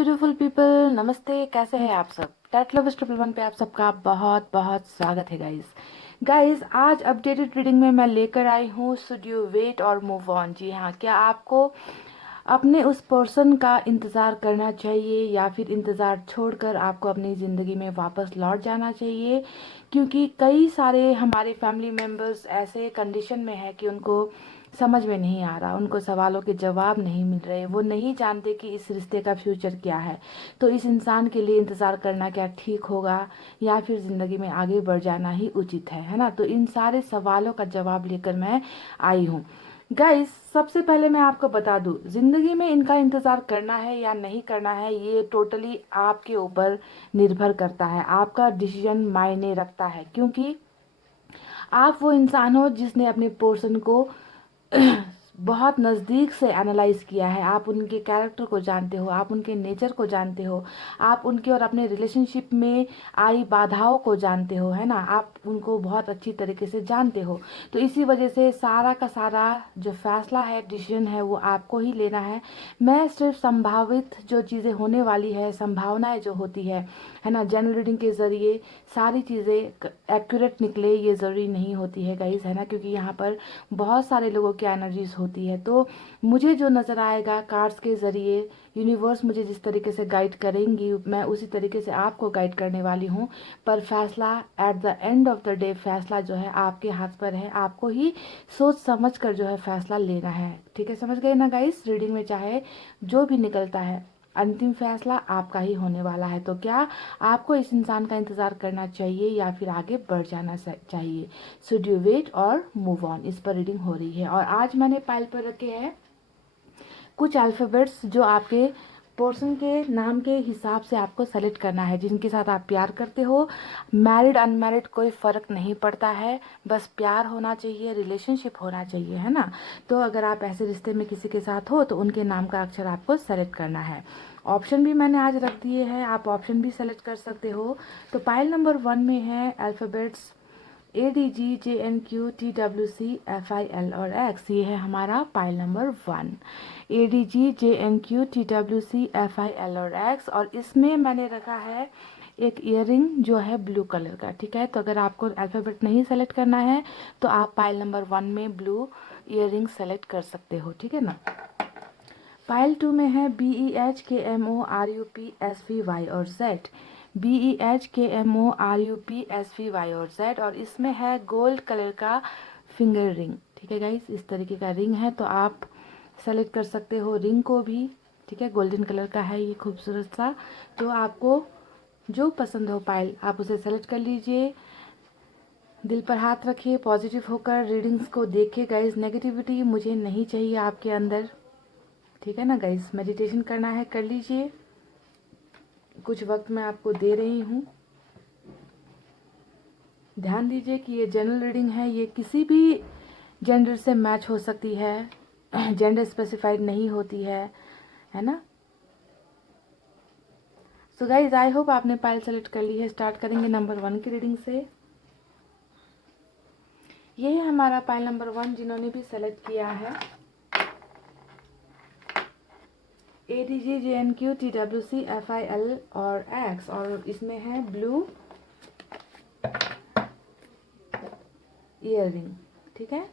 Beautiful people, नमस्ते। कैसे हैं आप सब? टैट लवर्स ट्रिपल वन पे आप सबका बहुत बहुत स्वागत है गाइस। आज अपडेटेड रीडिंग में मैं लेकर आई हूँ शुड यू वेट और मूव ऑन। जी हाँ, क्या आपको अपने उस पर्सन का इंतज़ार करना चाहिए या फिर इंतज़ार छोड़कर आपको अपनी ज़िंदगी में वापस लौट जाना चाहिए? क्योंकि कई सारे हमारे फैमिली मेम्बर्स ऐसे कंडीशन में है कि उनको समझ में नहीं आ रहा, उनको सवालों के जवाब नहीं मिल रहे, वो नहीं जानते कि इस रिश्ते का फ्यूचर क्या है। तो इस इंसान के लिए इंतज़ार करना क्या ठीक होगा या फिर ज़िंदगी में आगे बढ़ जाना ही उचित है ना? तो इन सारे सवालों का जवाब लेकर मैं आई हूँ गाइस। सबसे पहले मैं आपको बता दूं, ज़िंदगी में इनका इंतज़ार करना है या नहीं करना है, ये टोटली आपके ऊपर निर्भर करता है। आपका डिसीजन मायने रखता है, क्योंकि आप वो इंसान हो जिसने अपने पर्सन को बहुत नज़दीक से एनालाइज किया है। आप उनके कैरेक्टर को जानते हो, आप उनके नेचर को जानते हो, आप उनके और अपने रिलेशनशिप में आई बाधाओं को जानते हो, है ना? आप उनको बहुत अच्छी तरीके से जानते हो। तो इसी वजह से सारा का सारा जो फैसला है, डिसीजन है, वो आपको ही लेना है। मैं सिर्फ संभावित जो चीज़ें होने वाली है, संभावनाएं जो होती है ना, जनरल रीडिंग के ज़रिए सारी चीज़ें एक्यूरेट निकले ये ज़रूरी नहीं होती है गाइस, है ना? क्योंकि यहाँ पर बहुत सारे लोगों की एनर्जीज होती है। तो मुझे जो नज़र आएगा कार्ड्स के ज़रिए, यूनिवर्स मुझे जिस तरीके से गाइड करेंगी, मैं उसी तरीके से आपको गाइड करने वाली हूँ। पर फैसला at the end of the day, फैसला जो है आपके हाथ पर है। आपको ही सोच समझ कर जो है फैसला लेना है। ठीक है, समझ गए ना गाइस? रीडिंग में चाहे जो भी निकलता है, अंतिम फैसला आपका ही होने वाला है। तो क्या आपको इस इंसान का इंतज़ार करना चाहिए या फिर आगे बढ़ जाना चाहिए? शुड यू वेट और मूव ऑन, इस पर रीडिंग हो रही है। और आज मैंने पाइल पर रखे हैं कुछ अल्फ़ाबेट्स जो आपके पर्सन के नाम के हिसाब से आपको सेलेक्ट करना है। जिनके साथ आप प्यार करते हो, मैरिड अनमैरिड कोई फ़र्क नहीं पड़ता है, बस प्यार होना चाहिए, रिलेशनशिप होना चाहिए, है ना? तो अगर आप ऐसे रिश्ते में किसी के साथ हो तो उनके नाम का अक्षर आपको सेलेक्ट करना है। ऑप्शन भी मैंने आज रख दिए हैं, आप ऑप्शन भी सेलेक्ट कर सकते हो। तो पाइल नंबर 1 में है अल्फ़ाबेट्स ADGJNQTWCFIL और X। ये है हमारा पाइल नंबर 1, ADGJNQTWCFIL और X। और इसमें मैंने रखा है एक ईयरिंग जो है ब्लू कलर का। ठीक है, तो अगर आपको अल्फ़ाबेट नहीं सेलेक्ट करना है तो आप पाइल नंबर 1 में ब्लू ईयरिंग सेलेक्ट कर सकते हो। ठीक है ना? पाइल 2 में है BEHKMORUPSVY और Z, BEHKMORUPSVY और Z। और इसमें है गोल्ड कलर का फिंगर रिंग। ठीक है गाइस, इस तरीके का रिंग है, तो आप सेलेक्ट कर सकते हो रिंग को भी। ठीक है, गोल्डन कलर का है ये खूबसूरत सा। तो आपको जो पसंद हो पाइल, आप उसे सेलेक्ट कर लीजिए। दिल पर हाथ रखिए, पॉजिटिव होकर रीडिंग्स को देखिए गाइस। नेगेटिविटी मुझे नहीं चाहिए आपके अंदर। ठीक है ना गाइस? मेडिटेशन करना है, कर लीजिए। कुछ वक्त मैं आपको दे रही हूँ। ध्यान दीजिए कि ये जनरल रीडिंग है, ये किसी भी जेंडर से मैच हो सकती है, जेंडर स्पेसिफाइड नहीं होती है ना? सो गाइज, आई होप आपने पाइल सेलेक्ट कर ली है। स्टार्ट करेंगे नंबर 1 की रीडिंग से। ये है हमारा पाइल नंबर 1, जिन्होंने भी सेलेक्ट किया है ADGJNQTWCFIL और X। और इसमें है ब्लू ईयररिंग। ठीक है,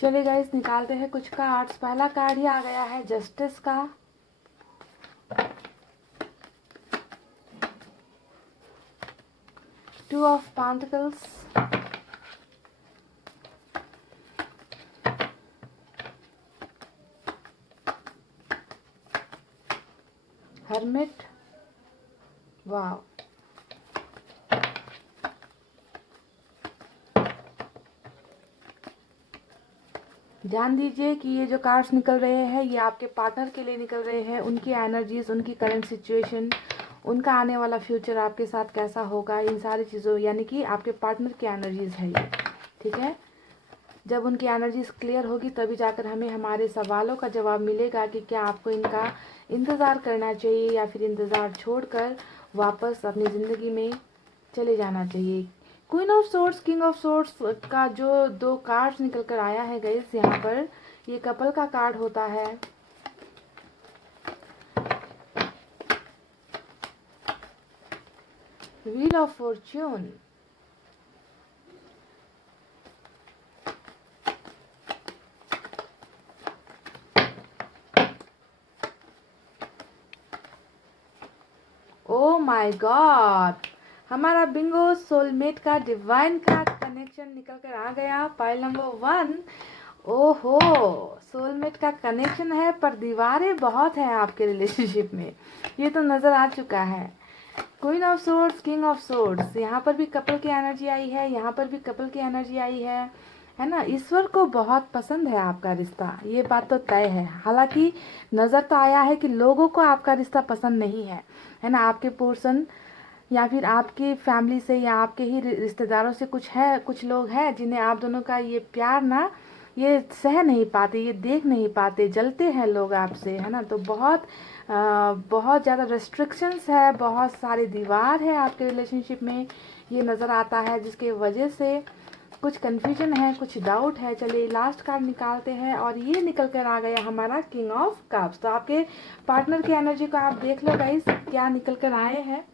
चलिए गाइस, निकालते हैं कुछ कार्ड्स। पहला कार्ड ही आ गया है जस्टिस का। 2 of Pentacles, Hermit, वाह। ध्यान दीजिए कि ये जो कार्ड्स निकल रहे हैं ये आपके पार्टनर के लिए निकल रहे हैं, उनकी एनर्जीज, उनकी करंट सिचुएशन, उनका आने वाला फ्यूचर आपके साथ कैसा होगा, इन सारी चीज़ों, यानी कि आपके पार्टनर की एनर्जीज है ये, ठीक है। जब उनकी एनर्जीज क्लियर होगी तभी जाकर हमें हमारे सवालों का जवाब मिलेगा कि क्या आपको इनका इंतज़ार करना चाहिए या फिर इंतज़ार छोड़कर वापस अपनी ज़िंदगी में चले जाना चाहिए। Queen of swords, king of swords का जो 2 कार्ड्स निकल कर आया है गाइस, यहाँ पर ये कपल का कार्ड होता है। Wheel of Fortune, oh my God, हमारा बिंगो सोलमेट का डिवाइन का कनेक्शन निकल कर आ गया। पाइल नंबर 1, ओहो, सोलमेट का कनेक्शन है पर दीवारें बहुत हैं आपके रिलेशनशिप में, ये तो नज़र आ चुका है। Queen of swords, king of swords, यहाँ पर भी कपल की एनर्जी आई है, यहाँ पर भी कपल की एनर्जी आई है ना। ईश्वर को बहुत पसंद है आपका रिश्ता, ये बात तो तय है। हालांकि नज़र तो आया है कि लोगों को आपका रिश्ता पसंद नहीं है ना। आपके पोर्सन या फिर आपकी फैमिली से या आपके ही रिश्तेदारों से कुछ लोग हैं जिन्हें आप दोनों का ये प्यार ना ये सह नहीं पाते, ये देख नहीं पाते, जलते हैं लोग आपसे, है ना। तो बहुत ज़्यादा रेस्ट्रिक्शंस है, बहुत सारी दीवार है आपके रिलेशनशिप में, ये नज़र आता है, जिसके वजह से कुछ कन्फ्यूजन है, कुछ डाउट है। चलिए लास्ट कार्ड निकालते हैं और ये निकल कर आ गया हमारा किंग ऑफ कप्स। तो आपके पार्टनर की एनर्जी को आप देख लो गाइस, क्या निकल कर आए हैं,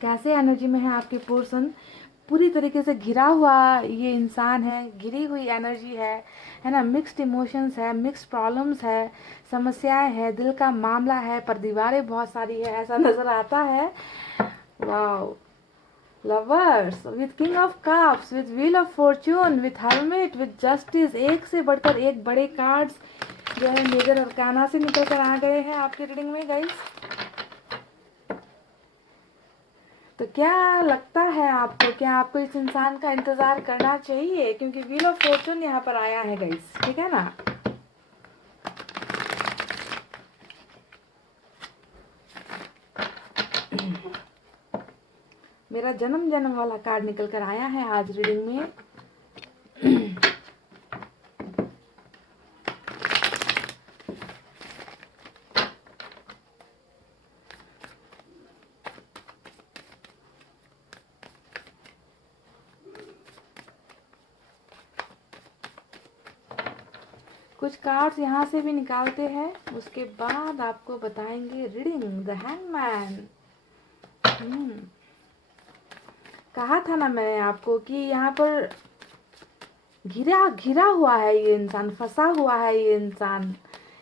कैसे एनर्जी में है आपके पर्सन। पूरी तरीके से घिरा हुआ ये इंसान है, घिरी हुई एनर्जी है ना। मिक्स्ड इमोशंस है, मिक्स्ड प्रॉब्लम्स है, समस्याएं है, दिल का मामला है, पर दीवारें बहुत सारी है, ऐसा नज़र आता है। Wow, lovers with king of cups, with wheel of Fortune, with hermit, with justice, एक से बढ़कर एक बड़े कार्ड्स जो है मेजर अरकाना से निकल कर आ गए हैं आपकी रीडिंग में गाइस। तो क्या लगता है आपको, क्या आपको इस इंसान का इंतजार करना चाहिए, क्योंकि व्हील ऑफ फॉर्च्यून यहाँ पर आया है गाइस, ठीक है ना। मेरा जन्म जन्म वाला कार्ड निकल कर आया है आज रीडिंग में। कुछ कार्ड्स यहाँ से भी निकालते हैं, उसके बाद आपको बताएंगे रीडिंग। द हैंगमैन, कहा था ना मैंने आपको कि यहाँ पर घिरा घिरा हुआ है ये इंसान, फंसा हुआ है ये इंसान।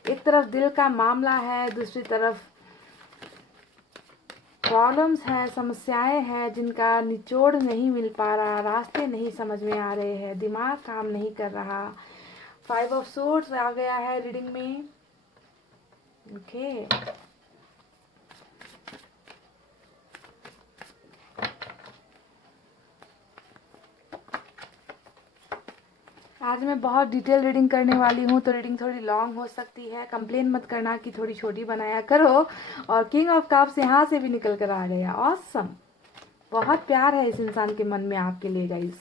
एक तरफ दिल का मामला है, दूसरी तरफ प्रॉब्लम्स हैं, समस्याएं हैं जिनका निचोड़ नहीं मिल पा रहा, रास्ते नहीं समझ में आ रहे हैं, दिमाग काम नहीं कर रहा। 5 ऑफ सोर्ड्स आ गया है रीडिंग में। ओके, आज मैं बहुत डिटेल रीडिंग करने वाली हूँ, तो रीडिंग थोड़ी लॉन्ग हो सकती है, कंप्लेन मत करना कि थोड़ी छोटी बनाया करो। और किंग ऑफ कप्स यहाँ से भी निकल कर आ गया। ऑसम, बहुत प्यार है इस इंसान के मन में आपके लिए गाइस,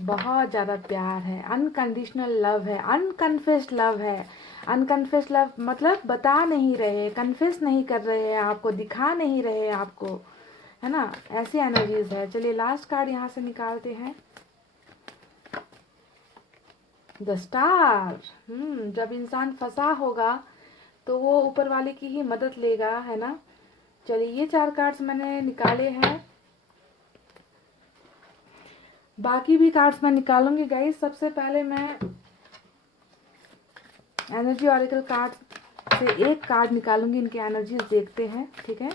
बहुत ज़्यादा प्यार है, अनकंडीशनल लव है, अनकन्फेस्ड लव है। अनकन्फेस्ड लव मतलब बता नहीं रहे, कन्फेस नहीं कर रहे हैं आपको, दिखा नहीं रहे आपको, है ना, ऐसी एनर्जीज है। चलिए लास्ट कार्ड यहाँ से निकालते हैं, द स्टार। जब इंसान फंसा होगा तो वो ऊपर वाले की ही मदद लेगा, है ना। चलिए ये 4 कार्ड्स मैंने निकाले हैं, बाकी भी कार्ड्स मैं निकालूंगी गाइस। सबसे पहले मैं एनर्जी ऑरेकल कार्ड से एक कार्ड निकालूंगी, इनकी एनर्जीज देखते हैं, ठीक है।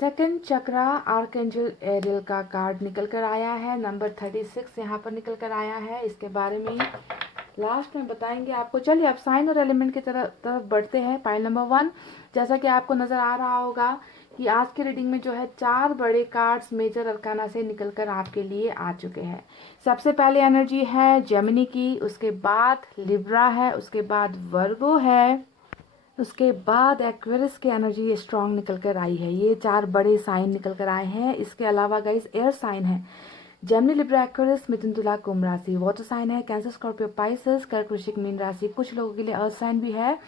सेकंड चक्रा आर्कएंजल एरियल का कार्ड निकल कर आया है। नंबर 36 यहाँ पर निकल कर आया है। इसके बारे में लास्ट में बताएंगे आपको। चलिए अब साइन और एलिमेंट की तरफ बढ़ते हैं। पाइल नंबर 1, जैसा कि आपको नजर आ रहा होगा कि आज की रीडिंग में जो है 4 बड़े कार्ड्स मेजर अरकाना से निकल कर आपके लिए आ चुके हैं। सबसे पहले एनर्जी है जेमिनी की, उसके बाद लिब्रा है, उसके बाद वर्गो है, उसके बाद एक्वेरियस की एनर्जी स्ट्रांग निकल कर आई है। ये 4 बड़े साइन निकल कर आए हैं। इसके अलावा गाइस एयर साइन है जेमिनी, लिब्रा, एक्वेरियस, मिथुन, तुला, कुंभ राशि। वाटर साइन है कैंसर, स्कॉर्पियो, पाइसेस, कर्क, वृश्चिक, मीन राशि। कुछ लोगों के लिए अर्थ साइन भी है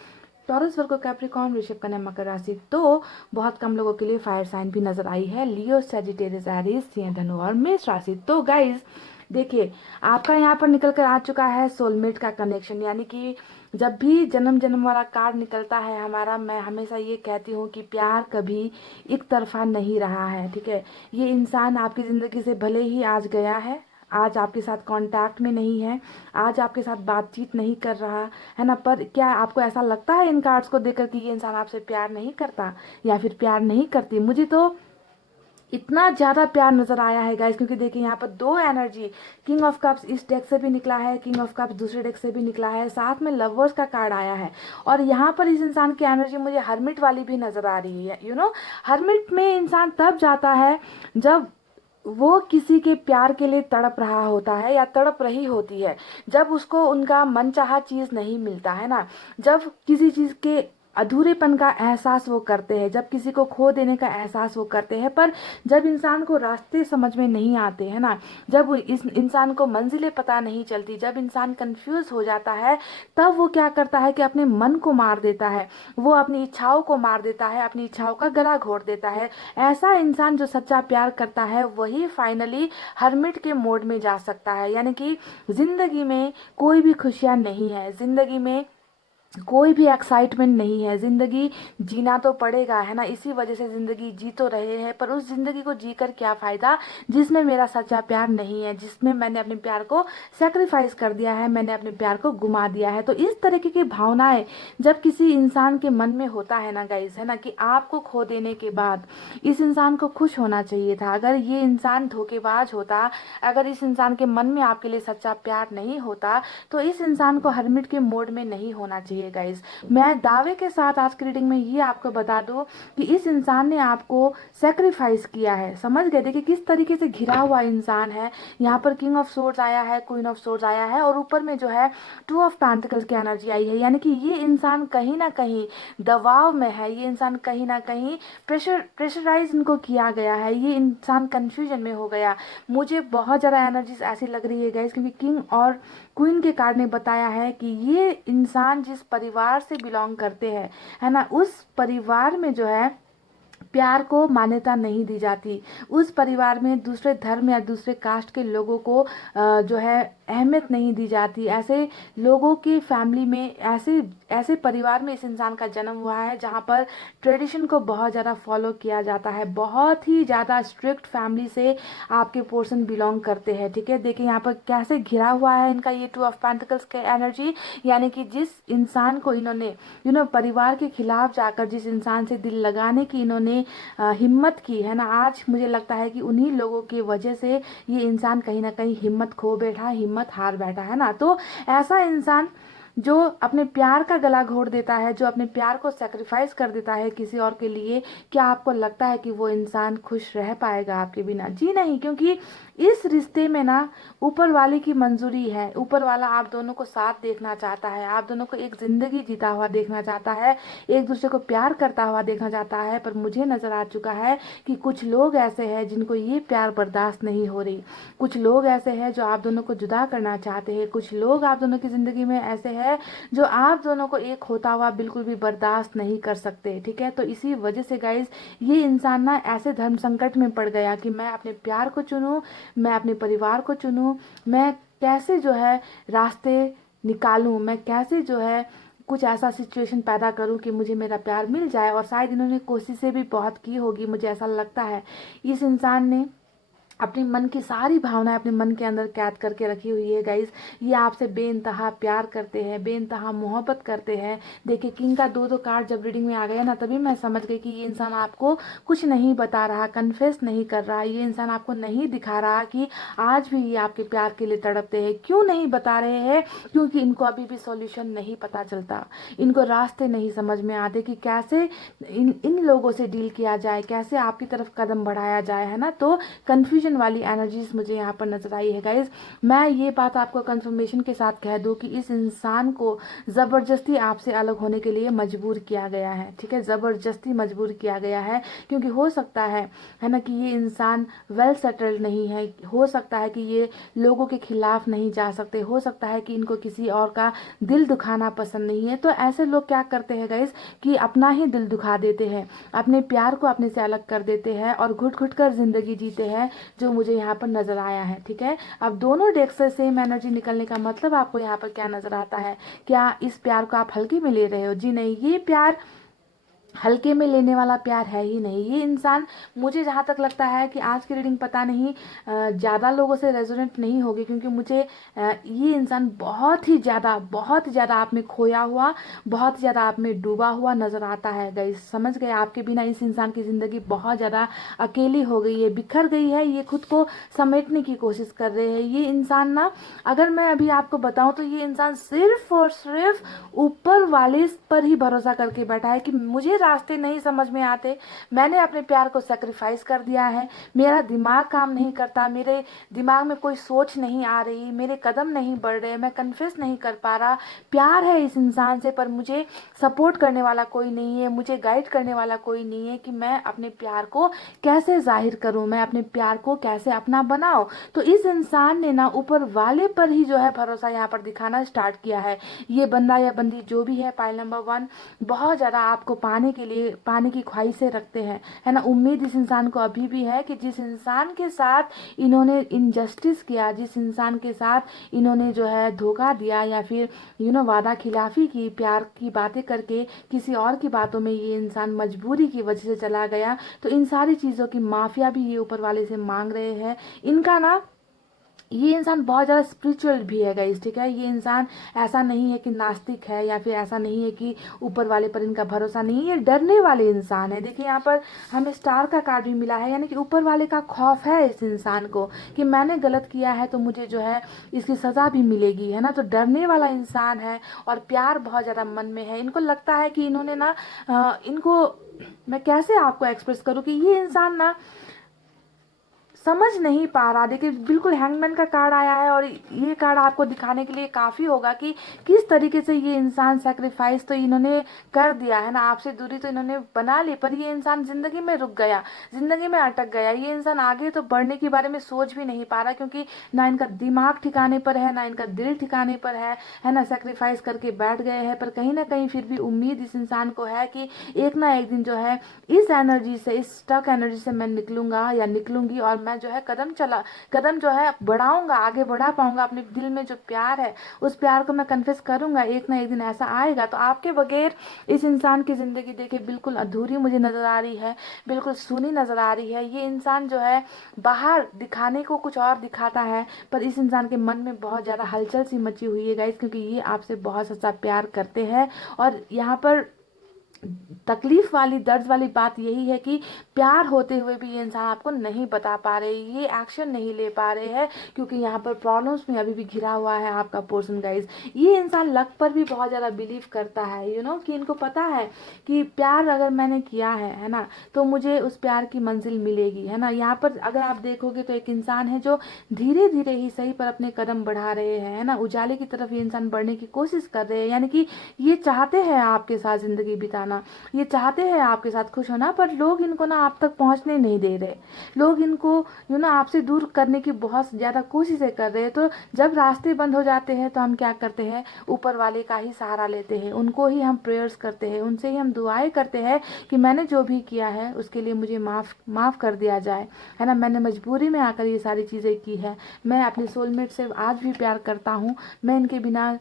टॉरस, वर्गो, कैप्रिकॉर्न, ऋषभ, कन्या, मकर राशि। तो बहुत कम लोगों के लिए फायर साइन भी नजर आई है लियो, सैजिटेरियस, एरीज, सिंह, धनु और मेष राशि। तो गाइस देखिए आपका यहाँ पर निकल कर आ चुका है सोलमेट का कनेक्शन, यानी कि जब भी जन्म जन्म वाला कार्ड निकलता है हमारा, मैं हमेशा ये कहती हूँ कि प्यार कभी एक तरफा नहीं रहा है। ठीक है, ये इंसान आपकी जिंदगी से भले ही आज गया है, आज आपके साथ कांटेक्ट में नहीं है, आज आपके साथ बातचीत नहीं कर रहा है ना, पर क्या आपको ऐसा लगता है इन कार्ड्स को देखकर कि ये इंसान आपसे प्यार नहीं करता या फिर प्यार नहीं करती? मुझे तो इतना ज्यादा प्यार नजर आया है गाइस, क्योंकि देखिए यहाँ पर 2 एनर्जी, किंग ऑफ कप्स इस डेक से भी निकला है, किंग ऑफ कप्स दूसरे डेक से भी निकला है, साथ में लवर्स का कार्ड आया है। और यहाँ पर इस इंसान की एनर्जी मुझे हर्मिट वाली भी नजर आ रही है। हर्मिट में इंसान तब जाता है जब वो किसी के प्यार के लिए तड़प रहा होता है या तड़प रही होती है, जब उसको उनका मनचाहा चीज नहीं मिलता है ना, जब किसी चीज के अधूरेपन का एहसास वो करते हैं, जब किसी को खो देने का एहसास वो करते हैं। पर जब इंसान को रास्ते समझ में नहीं आते हैं ना, जब इस इंसान को मंजिलें पता नहीं चलती, जब इंसान कंफ्यूज हो जाता है, तब वो क्या करता है कि अपने मन को मार देता है, वो अपनी इच्छाओं को मार देता है, अपनी इच्छाओं का गला घोट देता है। ऐसा इंसान जो सच्चा प्यार करता है वही फाइनली हर्मिट के मोड में जा सकता है, यानी कि जिंदगी में कोई भी खुशियां नहीं है, जिंदगी में कोई भी एक्साइटमेंट नहीं है, जिंदगी जीना तो पड़ेगा है ना, इसी वजह से जिंदगी जी तो रहे हैं, पर उस जिंदगी को जीकर क्या फायदा जिसमें मेरा सच्चा प्यार नहीं है, जिसमें मैंने अपने प्यार को सेक्रीफाइस कर दिया है, मैंने अपने प्यार को गुमा दिया है। तो इस तरीके की भावनाएं जब किसी इंसान के मन में होता है ना गाइस, है ना, कि आपको खो देने के बाद इस इंसान को खुश होना चाहिए था। अगर ये इंसान धोखेबाज होता, अगर इस इंसान के मन में आपके लिए सच्चा प्यार नहीं होता, तो इस इंसान को हर्मिट के मोड में नहीं होना चाहिए गाइस। मैं दावे के साथ आज की रीडिंग में ये आपको बता दूं कि इस इंसान ने आपको सेक्रीफाइस किया है। समझ गए? देखिए किस तरीके से घिरा हुआ इंसान है। यहाँ पर किंग ऑफ सोर्ड्स आया है, क्वीन ऑफ सोर्ड्स आया है, और ऊपर में जो है 2 ऑफ पेंटिकल्स की एनर्जी आई है, यानी कि ये इंसान कहीं ना कहीं दबाव में है, ये इंसान कहीं ना कहीं प्रेशराइज इनको किया गया है, ये इंसान कंफ्यूजन में हो गया। मुझे बहुत ज़्यादा एनर्जीज ऐसी लग रही है गाइस, क्योंकि किंग और क्वीन के कार्ड ने बताया है कि ये इंसान जिस परिवार से बिलोंग करते हैं, है ना, उस परिवार में जो है प्यार को मान्यता नहीं दी जाती, उस परिवार में दूसरे धर्म या दूसरे कास्ट के लोगों को जो है अहमियत नहीं दी जाती। ऐसे लोगों की फैमिली में, ऐसे ऐसे परिवार में इस इंसान का जन्म हुआ है जहाँ पर ट्रेडिशन को बहुत ज़्यादा फॉलो किया जाता है, बहुत ही ज़्यादा स्ट्रिक्ट फैमिली से आपके पोर्सन बिलोंग करते हैं। ठीक है, देखिए यहाँ पर कैसे घिरा हुआ है इनका ये 2 ऑफ पेंटिकल्स का एनर्जी, यानी कि जिस इंसान को इन्होंने परिवार के खिलाफ जाकर जिस इंसान से दिल लगाने की इन्होंने हिम्मत की है ना, आज मुझे लगता है कि उन्हीं लोगों की वजह से ये इंसान कहीं ना कहीं हिम्मत खो बैठा, हिम्मत हार बैठा है ना। तो ऐसा इंसान जो अपने प्यार का गला घोट देता है, जो अपने प्यार को सेक्रीफाइस कर देता है किसी और के लिए, क्या आपको लगता है कि वो इंसान खुश रह पाएगा आपके बिना? जी नहीं, क्योंकि इस रिश्ते में ना ऊपर वाले की मंजूरी है, ऊपर वाला आप दोनों को साथ देखना चाहता है, आप दोनों को एक जिंदगी जीता हुआ देखना चाहता है, एक दूसरे को प्यार करता हुआ देखना चाहता है। पर मुझे नजर आ चुका है कि कुछ लोग ऐसे हैं जिनको ये प्यार बर्दाश्त नहीं हो रही, कुछ लोग ऐसे हैं जो आप दोनों को जुदा करना चाहते हैं, कुछ लोग आप दोनों की जिंदगी में ऐसे हैं जो आप दोनों को एक होता हुआ बिल्कुल भी बर्दाश्त नहीं कर सकते। ठीक है, तो इसी वजह से गाइज ये इंसान ना ऐसे धर्म संकट में पड़ गया कि मैं अपने प्यार को चुनूं, मैं अपने परिवार को चुनूं, मैं कैसे जो है रास्ते निकालूं, मैं कैसे जो है कुछ ऐसा सिचुएशन पैदा करूं कि मुझे मेरा प्यार मिल जाए। और शायद इन्होंने कोशिशें भी बहुत की होगी, मुझे ऐसा लगता है। इस इंसान ने अपने मन की सारी भावनाएं अपने मन के अंदर कैद करके रखी हुई है गाइस। ये आपसे बेइंतहा प्यार करते हैं, बेइंतहा मोहब्बत करते हैं। देखिए किंग का दो कार्ड जब रीडिंग में आ गया ना, तभी मैं समझ गई कि ये इंसान आपको कुछ नहीं बता रहा, कन्फेस नहीं कर रहा, ये इंसान आपको नहीं दिखा रहा कि आज भी ये आपके प्यार के लिए तड़पते हैं। क्यों नहीं बता रहे हैं? क्योंकि इनको अभी भी सॉल्यूशन नहीं पता चलता, इनको रास्ते नहीं समझ में आते कि कैसे इन लोगों से डील किया जाए, कैसे आपकी तरफ कदम बढ़ाया जाए, है ना। तो कन्फ्यूजन वाली एनर्जीज मुझे यहाँ पर नजर आई है गाइज। मैं ये बात आपको कंफर्मेशन के साथ कह दूं कि इस इंसान को जबरदस्ती आपसे अलग होने के लिए मजबूर किया गया है। ठीक है, जबरदस्ती मजबूर किया गया है, क्योंकि हो सकता है ना, कि ये इंसान वेल सेटल्ड नहीं है, हो सकता है कि ये लोगों के खिलाफ नहीं जा सकते, हो सकता है कि इनको किसी और का दिल दुखाना पसंद नहीं है। तो ऐसे लोग क्या करते हैं गाइज कि अपना ही दिल दुखा देते हैं, अपने प्यार को अपने से अलग कर देते हैं और घुट घुट कर जिंदगी जीते हैं, जो मुझे यहाँ पर नजर आया है। ठीक है, अब दोनों डेक से सेम एनर्जी निकलने का मतलब आपको यहाँ पर क्या नजर आता है? क्या इस प्यार को आप हल्के में ले रहे हो? जी नहीं, ये प्यार हल्के में लेने वाला प्यार है ही नहीं। ये इंसान, मुझे जहाँ तक लगता है कि आज की रीडिंग पता नहीं ज़्यादा लोगों से रेजोनेट नहीं होगी, क्योंकि मुझे ये इंसान बहुत ही ज़्यादा आप में खोया हुआ, बहुत ज़्यादा आप में डूबा हुआ नज़र आता है गाइस। समझ गए, आपके बिना इस इंसान की ज़िंदगी बहुत ज़्यादा अकेली हो गई है, बिखर गई है, ये खुद को समेटने की कोशिश कर रहे हैं। ये इंसान ना, अगर मैं अभी आपको बताऊं तो ये इंसान सिर्फ और सिर्फ ऊपर वाले पर ही भरोसा करके बैठा है कि मुझे रास्ते नहीं समझ में आते, मैंने अपने प्यार को सेक्रीफाइस कर दिया है, मेरा दिमाग काम नहीं करता, मेरे दिमाग में कोई सोच नहीं आ रही, मेरे कदम नहीं बढ़ रहे, मैं कन्फेस नहीं कर पा रहा। प्यार है इस इंसान से, पर मुझे सपोर्ट करने वाला कोई नहीं है, मुझे गाइड करने वाला कोई नहीं है कि मैं अपने प्यार को कैसे जाहिर करूं, मैं अपने प्यार को कैसे अपना बनाऊं। तो इस इंसान ने ना ऊपर वाले पर ही जो है भरोसा यहाँ पर दिखाना स्टार्ट किया है। ये बंदा या बंदी जो भी है, पाइल नंबर 1, बहुत ज़्यादा आपको पाने के लिए, पाने की ख्वाहिशें रखते हैं, है ना। उम्मीद इस इंसान को अभी भी है कि जिस इंसान के साथ इन्होंने इनजस्टिस किया, जिस इंसान के साथ इन्होंने जो है धोखा दिया या फिर वादा खिलाफी की, प्यार की बातें करके किसी और की बातों में ये इंसान मजबूरी की वजह से चला गया, तो इन सारी चीज़ों की माफिया भी ये ऊपर वाले से मांग रहे हैं। इनका ना, ये इंसान बहुत ज़्यादा स्पिरिचुअल भी है गाइस। ठीक है, ये इंसान ऐसा नहीं है कि नास्तिक है या फिर ऐसा नहीं है कि ऊपर वाले पर इनका भरोसा नहीं है, ये डरने वाले इंसान है। देखिए यहाँ पर हमें स्टार का कार्ड भी मिला है, यानी कि ऊपर वाले का खौफ है इस इंसान को कि मैंने गलत किया है तो मुझे जो है इसकी सज़ा भी मिलेगी, है ना। तो डरने वाला इंसान है और प्यार बहुत ज़्यादा मन में है। इनको लगता है कि इन्होंने ना इनको, मैं कैसे आपको एक्सप्रेस करूँ कि ये इंसान ना समझ नहीं पा रहा। देखिए बिल्कुल हैंगमैन का कार्ड आया है और ये कार्ड आपको दिखाने के लिए काफ़ी होगा कि किस तरीके से ये इंसान सेक्रीफाइस तो इन्होंने कर दिया है ना, आपसे दूरी तो इन्होंने बना ली, पर ये इंसान ज़िंदगी में रुक गया, ज़िंदगी में अटक गया। ये इंसान आगे तो बढ़ने के बारे में सोच भी नहीं पा रहा, क्योंकि ना इनका दिमाग ठिकाने पर है, ना इनका दिल ठिकाने पर है ना। सेक्रीफाइस करके बैठ गए हैं, पर कहीं ना कहीं फिर भी उम्मीद इस इंसान को है कि एक ना एक दिन जो है इस एनर्जी से, इस स्टक एनर्जी से मैं निकलूंगा या निकलूंगी और मैं जो है कदम जो है बढ़ाऊंगा, आगे बढ़ा पाऊंगा। अपने दिल में जो प्यार है उस प्यार को मैं कन्फेस करूंगा, एक ना एक दिन ऐसा आएगा। तो आपके बगैर इस इंसान की जिंदगी देखिए बिल्कुल अधूरी मुझे नजर आ रही है, बिल्कुल सुनी नजर आ रही है। ये इंसान जो है बाहर दिखाने को कुछ और दिखाता है, पर इस इंसान के मन में बहुत ज्यादा हलचल सी मची हुई है गाइस, क्योंकि ये आपसे बहुत सच्चा प्यार करते हैं। और यहाँ पर तकलीफ वाली, दर्द वाली बात यही है कि प्यार होते हुए भी ये इंसान आपको नहीं बता पा रहे, ये एक्शन नहीं ले पा रहे हैं, क्योंकि यहाँ पर प्रॉब्लम्स में अभी भी घिरा हुआ है आपका पर्सन गाइज। ये इंसान लक पर भी बहुत ज़्यादा बिलीव करता है, कि इनको पता है कि प्यार अगर मैंने किया है ना, तो मुझे उस प्यार की मंजिल मिलेगी, है ना। यहाँ पर अगर आप देखोगे तो एक इंसान है जो धीरे धीरे ही सही पर अपने कदम बढ़ा रहे हैं, है ना। उजाले की तरफ ये इंसान बढ़ने की कोशिश कर रहे हैं, यानी कि ये चाहते हैं आपके साथ जिंदगी बिताना, ये चाहते हैं आपके साथ खुश होना, पर लोग इनको ना आप तक पहुंचने नहीं दे रहे। लोग इनको आपसे दूर करने की बहुत ज़्यादा कोशिशें कर रहे हैं। तो जब रास्ते बंद हो जाते हैं तो हम क्या करते हैं, ऊपर वाले का ही सहारा लेते हैं, उनको ही हम प्रेयर्स करते हैं, उनसे ही हम दुआएं करते हैं कि मैंने जो भी किया है उसके लिए मुझे माफ़ कर दिया जाए, है ना। मैंने मजबूरी में आकर ये सारी चीज़ें की है, मैं अपने सोलमेट से आज भी प्यार करता हूँ, मैं इनके बिना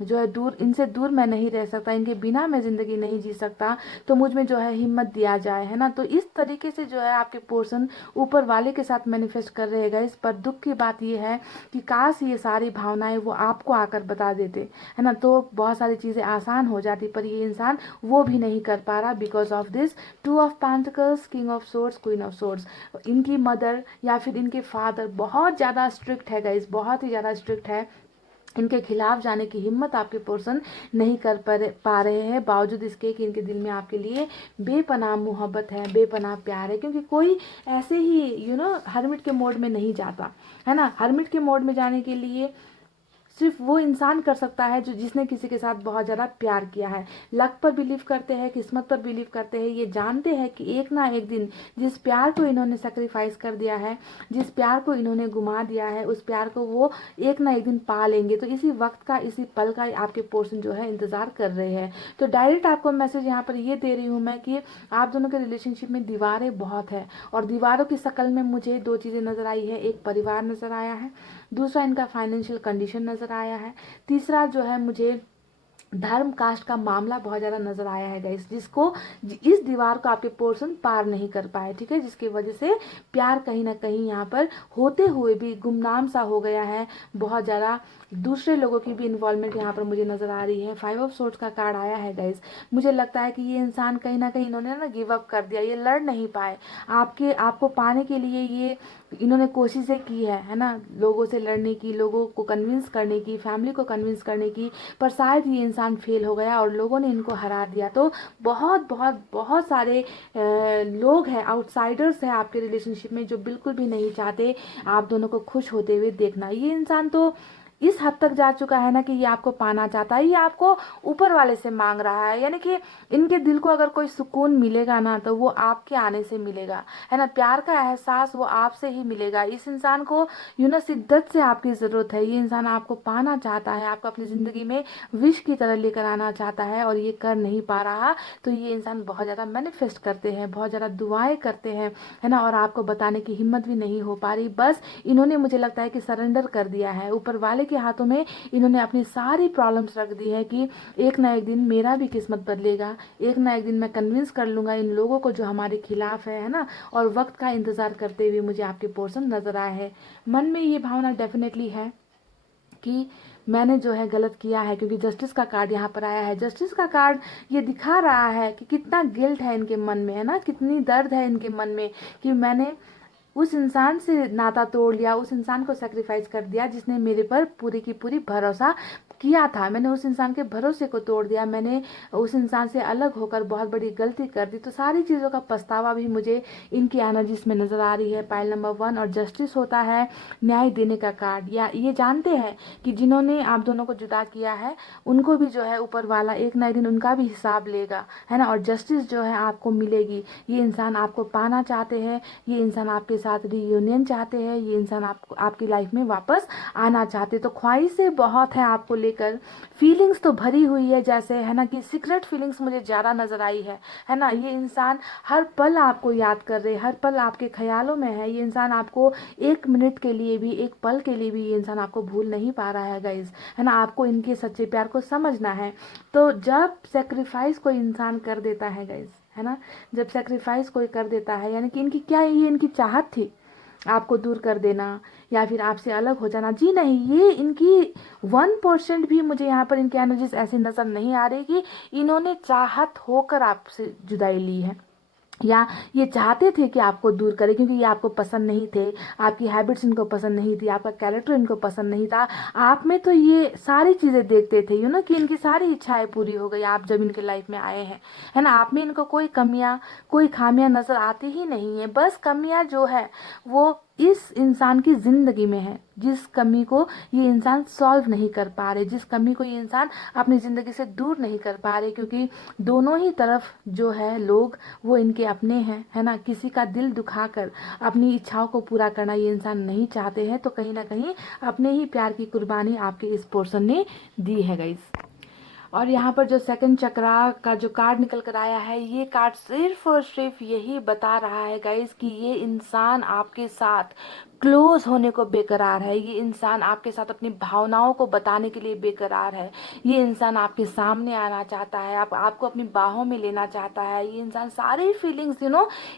जो है इनसे दूर मैं नहीं रह सकता, इनके बिना मैं ज़िंदगी नहीं जी सकता, तो मुझ में जो है हिम्मत दिया जाए, है ना। तो इस तरीके से जो है आपके पोर्शन ऊपर वाले के साथ मैनिफेस्ट कर रहेगा। इस पर दुख की बात ये है कि काश ये सारी भावनाएं वो आपको आकर बता देते, है ना, तो बहुत सारी चीज़ें आसान हो जाती, पर ये इंसान वो भी नहीं कर पा रहा because of this two of pentacles, king of swords, queen of swords. इनकी मदर या फिर इनके फादर बहुत ज़्यादा स्ट्रिक्ट है गाइस, बहुत ही ज़्यादा स्ट्रिक्ट है, इनके खिलाफ जाने की हिम्मत आपके पर्सन नहीं कर पा रहे हैं, बावजूद इसके कि इनके दिल में आपके लिए बेपनाह मोहब्बत है, बेपनाह प्यार है। क्योंकि कोई ऐसे ही हर्मिट के मोड में नहीं जाता, है ना। हर्मिट के मोड में जाने के लिए सिर्फ वो इंसान कर सकता है जिसने किसी के साथ बहुत ज़्यादा प्यार किया है, लक पर बिलीव करते हैं, किस्मत पर बिलीव करते हैं, ये जानते हैं कि एक ना एक दिन जिस प्यार को इन्होंने सेक्रीफाइस कर दिया है, जिस प्यार को इन्होंने घुमा दिया है, उस प्यार को वो एक ना एक दिन पा लेंगे। तो इसी वक्त का, इसी पल का आपके पोर्शन जो है इंतज़ार कर रहे हैं। तो डायरेक्ट आपको मैसेज यहाँ पर ये दे रही हूँ मैं कि आप दोनों के रिलेशनशिप में दीवारें बहुत है, और दीवारों की शक्ल में मुझे दो चीज़ें नज़र आई है, एक परिवार नज़र आया है, दूसरा इनका फाइनेंशियल कंडीशन नज़र आया है, तीसरा जो है मुझे धर्म कास्ट का मामला बहुत ज़्यादा नजर आया है गाइस, जिसको इस दीवार को आपके पोर्शन पार नहीं कर पाए, ठीक है, जिसकी वजह से प्यार कहीं ना कहीं यहाँ पर होते हुए भी गुमनाम सा हो गया है। बहुत ज़्यादा दूसरे लोगों की भी इन्वॉल्वमेंट यहाँ पर मुझे नज़र आ रही है। 5 ऑफ सोर्ड्स का कार्ड आया है गाइस, मुझे लगता है कि ये इंसान कहीं ना कहीं इन्होंने ना गिव अप कर दिया, ये लड़ नहीं पाए, आपको पाने के लिए ये इन्होंने कोशिशें की है ना, लोगों से लड़ने की, लोगों को कन्विंस करने की, फैमिली को कन्विंस करने की, पर शायद ये इंसान फेल हो गया और लोगों ने इनको हरा दिया। तो बहुत बहुत बहुत सारे लोग हैं, आउटसाइडर्स हैं आपके रिलेशनशिप में, जो बिल्कुल भी नहीं चाहते आप दोनों को खुश होते हुए देखना। ये इंसान तो इस हद तक जा चुका है ना कि ये आपको पाना चाहता है, ये आपको ऊपर वाले से मांग रहा है, यानी कि इनके दिल को अगर कोई सुकून मिलेगा ना तो वो आपके आने से मिलेगा, है ना। प्यार का एहसास वो आपसे ही मिलेगा। इस इंसान को शिद्दत से आपकी ज़रूरत है, ये इंसान आपको पाना चाहता है, आपको अपनी ज़िंदगी में विश की तरह लेकर आना चाहता है, और ये कर नहीं पा रहा। तो ये इंसान बहुत ज़्यादा मैनिफेस्ट करते हैं, बहुत ज़्यादा दुआएं करते हैं, है ना, और आपको बताने की हिम्मत भी नहीं हो पा रही। बस इन्होंने, मुझे लगता है कि सरेंडर कर दिया है ऊपर वाले के हाथों में, इन्होंने अपनी सारी प्रॉब्लम्स रख दी है कि एक ना एक दिन मेरा भी किस्मत बदलेगा, एक ना एक दिन मैं कन्विंस कर लूँगा इन लोगों को जो हमारे खिलाफ है ना। और वक्त का इंतज़ार करते हुए मुझे आपके पोर्शन नज़र आए हैं। मन में ये भावना डेफिनेटली है कि मैंने जो है गलत किया है, क्योंकि जस्टिस का कार्ड यहाँ पर आया है। जस्टिस का कार्ड ये दिखा रहा है कि कितना गिल्ट है इनके मन में, है ना, कितनी दर्द है इनके मन में कि मैंने उस इंसान से नाता तोड़ लिया, उस इंसान को सेक्रीफाइस कर दिया जिसने मेरे पर पूरी की पूरी भरोसा किया था। मैंने उस इंसान के भरोसे को तोड़ दिया, मैंने उस इंसान से अलग होकर बहुत बड़ी गलती कर दी। तो सारी चीज़ों का पछतावा भी मुझे इनकी एनर्जीज में नज़र आ रही है। पाइल नंबर 1 और जस्टिस होता है न्याय देने का कार्ड, या ये जानते हैं कि जिन्होंने आप दोनों को जुदा किया है उनको भी जो है ऊपर वाला एक ना एक दिन उनका भी हिसाब लेगा, है ना। और जस्टिस जो है आपको मिलेगी। ये इंसान आपको पाना चाहते हैं, ये इंसान आपके साथ रियूनियन चाहते हैं, ये इंसान आपकी लाइफ में वापस आना चाहते। तो ख्वाहिशें बहुत है आपको लेकर, फीलिंग्स तो भरी हुई है जैसे, है ना, कि सीक्रेट फीलिंग्स मुझे ज़्यादा नज़र आई है ना। ये इंसान हर पल आपको याद कर रहे, हर पल आपके ख्यालों में है। ये इंसान आपको एक मिनट के लिए भी, एक पल के लिए भी ये इंसान आपको भूल नहीं पा रहा है गाइज, है ना। आपको इनके सच्चे प्यार को समझना है। तो जब सेक्रीफाइस कोई इंसान कर देता है गाइज, है ना, जब सेक्रीफाइस कोई कर देता है, यानी कि इनकी क्या, ये इनकी चाहत थी आपको दूर कर देना या फिर आपसे अलग हो जाना? जी नहीं, ये इनकी 1% भी मुझे यहाँ पर इनकी एनर्जीज ऐसी नज़र नहीं आ रही कि इन्होंने चाहत होकर आपसे जुदाई ली है। या ये चाहते थे कि आपको दूर करें क्योंकि ये आपको पसंद नहीं थे, आपकी हैबिट्स इनको पसंद नहीं थी, आपका कैरेक्टर इनको पसंद नहीं था। आप में तो ये सारी चीज़ें देखते थे कि इनकी सारी इच्छाएं पूरी हो गई आप जब इनके लाइफ में आए हैं, है ना। आप में इनको कोई कमियां, कोई खामियां नज़र आती ही नहीं है। बस कमियां जो है वो इस इंसान की ज़िंदगी में है, जिस कमी को ये इंसान सॉल्व नहीं कर पा रहे, जिस कमी को ये इंसान अपनी ज़िंदगी से दूर नहीं कर पा रहे, क्योंकि दोनों ही तरफ जो है लोग वो इनके अपने हैं, है ना। किसी का दिल दुखाकर अपनी इच्छाओं को पूरा करना ये इंसान नहीं चाहते हैं, तो कहीं ना कहीं अपने ही प्यार की कुर्बानी आपके इस पर्सन ने दी है गाइस। और यहाँ पर जो सेकंड चक्रा का जो कार्ड निकल कर आया है, ये कार्ड सिर्फ और सिर्फ यही बता रहा है गाइस कि ये इंसान आपके साथ क्लोज होने को बेकरार है, ये इंसान आपके साथ अपनी भावनाओं को बताने के लिए बेकरार है, ये इंसान आपके सामने आना चाहता है, आपको अपनी बाहों में लेना चाहता है। ये इंसान सारी फीलिंग्स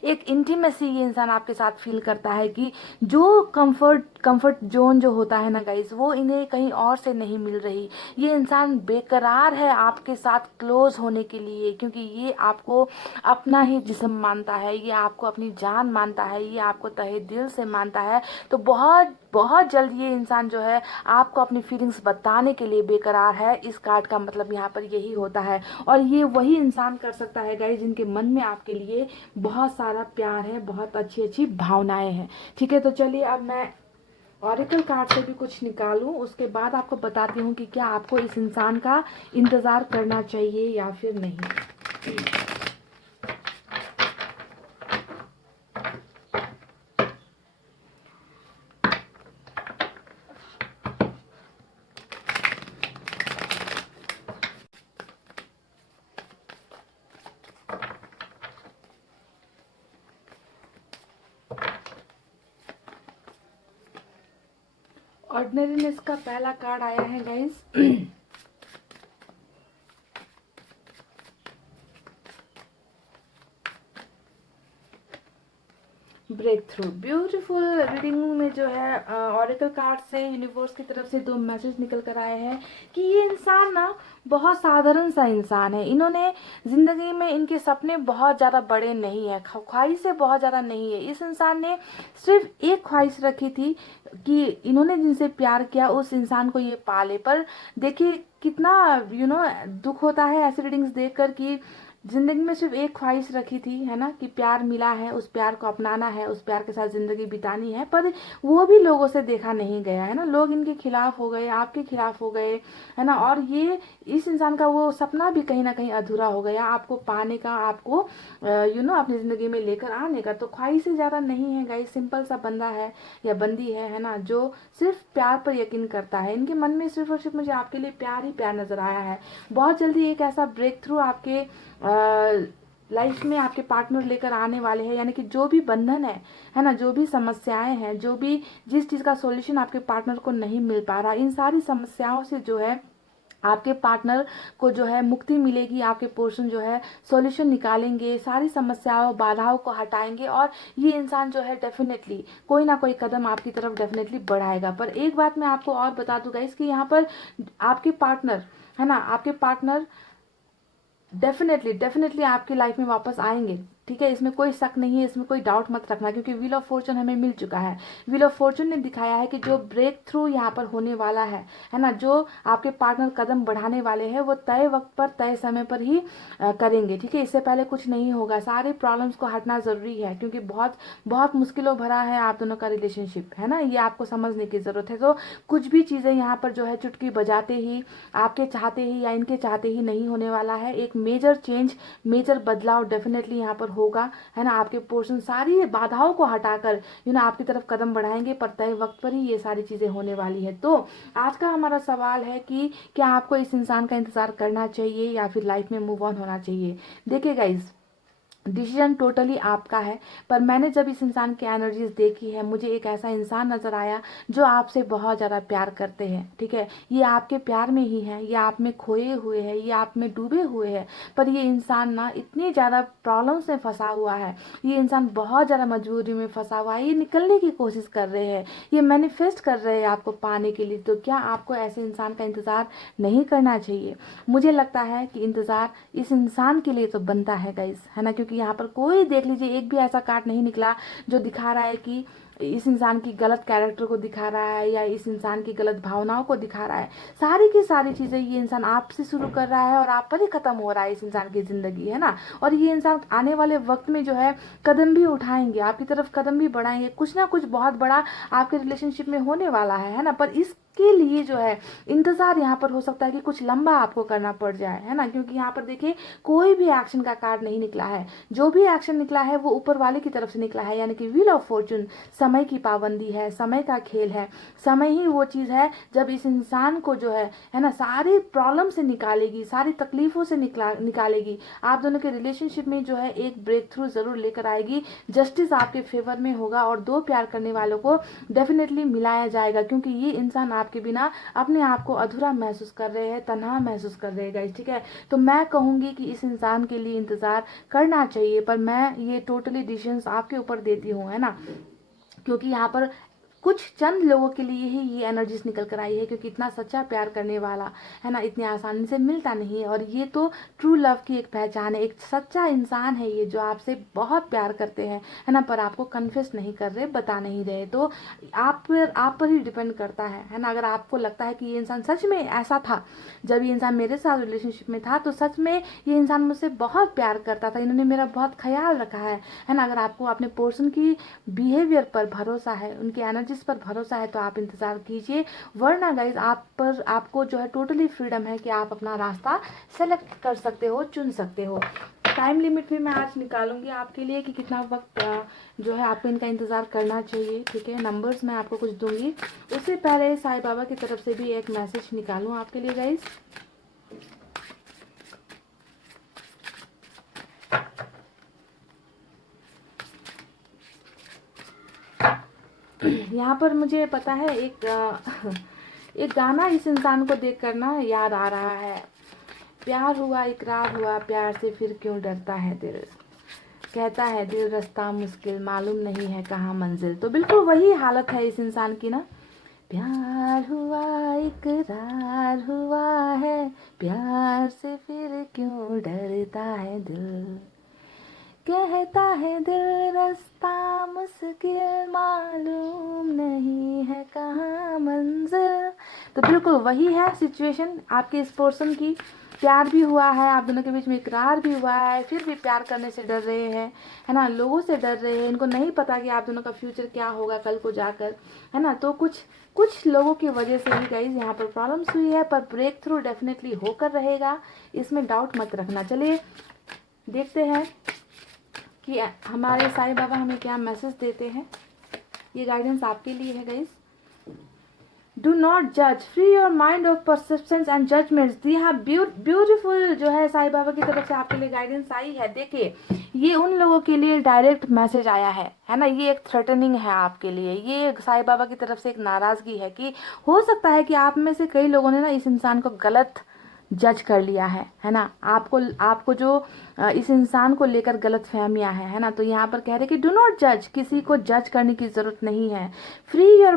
एक इंटीमेसी ये इंसान आपके साथ फील करता है कि जो कंफर्ट जोन जो होता है ना गाइस, वो इन्हें कहीं और से नहीं मिल रही। ये इंसान बेकरार है आपके साथ क्लोज होने के लिए, क्योंकि ये आपको अपना ही जिस्म मानता है, ये आपको अपनी जान मानता है, ये आपको तहे दिल से मानता है। तो बहुत बहुत जल्द ये इंसान जो है आपको अपनी फीलिंग्स बताने के लिए बेकरार है। इस कार्ड का मतलब यहाँ पर यही होता है। और ये वही इंसान कर सकता है गाइस जिनके मन में आपके लिए बहुत सारा प्यार है, बहुत अच्छी अच्छी भावनाएं हैं। ठीक है, तो चलिए अब मैं ऑरिकल कार्ड से भी कुछ निकालूं, उसके बाद आपको बताती हूँ कि क्या आपको इस इंसान का इंतज़ार करना चाहिए या फिर नहीं। ऑर्डिनरीनेस का पहला कार्ड आया है guys. Breakthrough, beautiful reading में जो है ऑरिकल कार्ड से यूनिवर्स की तरफ से 2 मैसेज निकल कर आए हैं कि ये इंसान ना बहुत साधारण सा इंसान है। इन्होंने ज़िंदगी में इनके सपने बहुत ज़्यादा बड़े नहीं है, ख्वाहिशें बहुत ज़्यादा नहीं है। इस इंसान ने सिर्फ एक ख्वाहिश रखी थी कि इन्होंने जिनसे प्यार किया उस इंसान को ये पाले। पर देखिए कितना दुख होता है ऐसी रीडिंग्स देखकर कि जिंदगी में सिर्फ एक ख्वाहिश रखी थी, है ना, कि प्यार मिला है, उस प्यार को अपनाना है, उस प्यार के साथ जिंदगी बितानी है, पर वो भी लोगों से देखा नहीं गया, है ना। लोग इनके खिलाफ हो गए, आपके खिलाफ हो गए, है ना। और ये इस इंसान का वो सपना भी कहीं ना कहीं अधूरा हो गया, आपको पाने का, आपको अपनी जिंदगी में लेकर आने का। तो ख्वाहिशें ज्यादा नहीं है गाइस, सिंपल सा बंदा है या बंदी है ना, जो सिर्फ प्यार पर यकीन करता है। इनके मन में सिर्फ और सिर्फ मुझे आपके लिए प्यार ही प्यार नजर आया है। बहुत जल्दी एक ऐसा ब्रेक थ्रू आपके लाइफ में आपके पार्टनर लेकर आने वाले हैं, यानी कि जो भी बंधन है ना, जो भी समस्याएं हैं, जो भी जिस चीज़ का सॉल्यूशन आपके पार्टनर को नहीं मिल पा रहा, इन सारी समस्याओं से जो है आपके पार्टनर को जो है मुक्ति मिलेगी। आपके पोर्शन जो है सॉल्यूशन निकालेंगे, सारी समस्याओं बाधाओं को हटाएंगे, और ये इंसान जो है डेफिनेटली कोई ना कोई कदम आपकी तरफ डेफिनेटली बढ़ाएगा। पर एक बात मैं आपको और बता दूंगा इसकी, यहाँ पर आपके पार्टनर, है ना, आपके पार्टनर डेफिनेटली आपकी लाइफ में वापस आएंगे। ठीक है, इसमें कोई शक नहीं है, इसमें कोई डाउट मत रखना, क्योंकि व्हील ऑफ फॉर्चून हमें मिल चुका है। व्हील ऑफ फॉर्चून ने दिखाया है कि जो ब्रेक थ्रू यहाँ पर होने वाला है ना, जो आपके पार्टनर कदम बढ़ाने वाले हैं, वो तय वक्त पर तय समय पर ही करेंगे। ठीक है, इससे पहले कुछ नहीं होगा। सारे प्रॉब्लम्स को हटना जरूरी है, क्योंकि बहुत बहुत मुश्किलों भरा है आप दोनों का रिलेशनशिप, है ना, ये आपको समझने की जरूरत है। तो कुछ भी चीजें यहाँ पर जो है चुटकी बजाते ही, आपके चाहते ही या इनके चाहते ही नहीं होने वाला है। एक मेजर चेंज, मेजर बदलाव डेफिनेटली यहाँ पर होगा, है ना। आपके पोर्शन सारी बाधाओं को हटाकर आपकी तरफ कदम बढ़ाएंगे, पर तय वक्त पर ही ये सारी चीजें होने वाली है। तो आज का हमारा सवाल है कि क्या आपको इस इंसान का इंतजार करना चाहिए या फिर लाइफ में मूव ऑन होना चाहिए। देखिए गाइज, डिसीजन टोटली आपका है, पर मैंने जब इस इंसान की एनर्जीज देखी है, मुझे एक ऐसा इंसान नजर आया जो आपसे बहुत ज़्यादा प्यार करते हैं। ठीक है, ये आपके प्यार में ही है, ये आप में खोए हुए हैं, ये आप में डूबे हुए हैं। पर ये इंसान ना इतनी ज़्यादा प्रॉब्लम्स में फंसा हुआ है, ये इंसान बहुत ज़्यादा मजबूरी में फंसा हुआ है, ये निकलने की कोशिश कर रहे हैं, ये मैनिफेस्ट कर रहे हैं आपको पाने के लिए। तो क्या आपको ऐसे इंसान का इंतज़ार नहीं करना चाहिए? मुझे लगता है कि इंतज़ार इस इंसान के लिए तो बनता है गाइस, है ना, क्योंकि क्योंकि यहाँ पर कोई देख लीजिए एक भी ऐसा कार्ड नहीं निकला जो दिखा रहा है कि इस इंसान की गलत कैरेक्टर को दिखा रहा है या इस इंसान की गलत भावनाओं को दिखा रहा है। सारी की सारी चीज़ें ये इंसान आपसे शुरू कर रहा है और आप पर ही ख़त्म हो रहा है इस इंसान की ज़िंदगी, है ना। और ये इंसान आने वाले वक्त में जो है कदम भी उठाएंगे, आपकी तरफ कदम भी बढ़ाएंगे, कुछ ना कुछ बहुत बड़ा आपके रिलेशनशिप में होने वाला है ना। पर इसके लिए जो है इंतज़ार यहाँ पर हो सकता है कि कुछ लंबा आपको करना पड़ जाए, है ना, क्योंकि यहाँ पर देखिए कोई भी एक्शन का कार्ड नहीं निकला है। जो भी एक्शन निकला है वो ऊपर वाले की तरफ से निकला है, यानी कि व्हील ऑफ फॉर्चून। समय की पाबंदी है, समय का खेल है। समय ही वो चीज़ है जब इस इंसान को जो है ना, सारी प्रॉब्लम से निकालेगी, सारी तकलीफों से निकालेगी। आप दोनों के रिलेशनशिप में जो है एक ब्रेक थ्रू जरूर लेकर आएगी। जस्टिस आपके फेवर में होगा और दो प्यार करने वालों को डेफिनेटली मिलाया जाएगा, क्योंकि ये इंसान आपके बिना अपने आप को अधूरा महसूस कर रहे हैं, तन्हा महसूस कर रहे हैं गाइस, ठीक है। तो मैं कहूँगी कि इस इंसान के लिए इंतज़ार करना चाहिए, पर मैं ये टोटली डिसीजंस आपके ऊपर देती हूँ, है ना, क्योंकि यहाँ पर कुछ चंद लोगों के लिए ही ये एनर्जीज निकल कर आई है, क्योंकि इतना सच्चा प्यार करने वाला, है ना, इतनी आसानी से मिलता नहीं है। और ये तो ट्रू लव की एक पहचान है। एक सच्चा इंसान है ये जो आपसे बहुत प्यार करते हैं, है ना, पर आपको कन्फेस नहीं कर रहे, बता नहीं रहे। तो आप पर ही डिपेंड करता है ना। अगर आपको लगता है कि ये इंसान सच में ऐसा था, जब ये इंसान मेरे साथ रिलेशनशिप में था तो सच में ये इंसान मुझसे बहुत प्यार करता था, इन्होंने मेरा बहुत ख्याल रखा है ना। अगर आपको अपने पर्सन की बिहेवियर पर भरोसा है, उनकी एनर्जीज पर भरोसा है, तो आप इंतजार कीजिए। वरना गाइज आपको जो है टोटली फ्रीडम है कि आप अपना रास्ता सेलेक्ट कर सकते हो, चुन सकते हो। टाइम लिमिट भी मैं आज निकालूंगी आपके लिए कि कितना वक्त जो है आपको इनका इंतज़ार करना चाहिए, ठीक है। नंबर्स मैं आपको कुछ दूंगी, उससे पहले साईं बाबा की तरफ से भी एक मैसेज निकालूं आपके लिए गाइज। यहाँ पर मुझे पता है एक गाना इस इंसान को देख कर ना याद आ रहा है। प्यार हुआ इकरार हुआ, प्यार से फिर क्यों डरता है दिल, कहता है दिल रास्ता मुश्किल, मालूम नहीं है कहाँ मंजिल। तो बिल्कुल वही हालत है इस इंसान की ना। प्यार हुआ इकरार हुआ है, प्यार से फिर क्यों डरता है दिल, कहता है दिल रास्ता मुश्किल, मालूम नहीं है कहाँ मंजिल। तो बिल्कुल वही है सिचुएशन आपके इस पर्सन की। प्यार भी हुआ है, आप दोनों के बीच में इकरार भी हुआ है, फिर भी प्यार करने से डर रहे हैं, है ना, लोगों से डर रहे हैं। इनको नहीं पता कि आप दोनों का फ्यूचर क्या होगा कल को जाकर, है ना। तो कुछ लोगों की वजह से ही गाइज यहाँ पर प्रॉब्लम्स हुई है, पर ब्रेक थ्रू डेफिनेटली होकर रहेगा, इसमें डाउट मत रखना। चलिए देखते हैं कि हमारे साईं बाबा हमें क्या मैसेज देते हैं। ये गाइडेंस आपके लिए है गाइस। डू नॉट जज, free your mind of perceptions and judgements. जी हाँ, ब्यूटीफुल जो है साईं बाबा की तरफ से आपके लिए गाइडेंस आई है। देखिए ये उन लोगों के लिए डायरेक्ट मैसेज आया है ना। ये एक थ्रेटनिंग है आपके लिए, ये साईं बाबा की तरफ से एक नाराजगी है कि हो सकता है कि आप में से कई लोगों ने ना इस इंसान को गलत जज कर लिया है ना। आपको जो इस इंसान को लेकर गलत फहमियाँ है ना। तो यहाँ पर कह रहे कि डू नॉट जज, किसी को जज करने की जरूरत नहीं है। Free your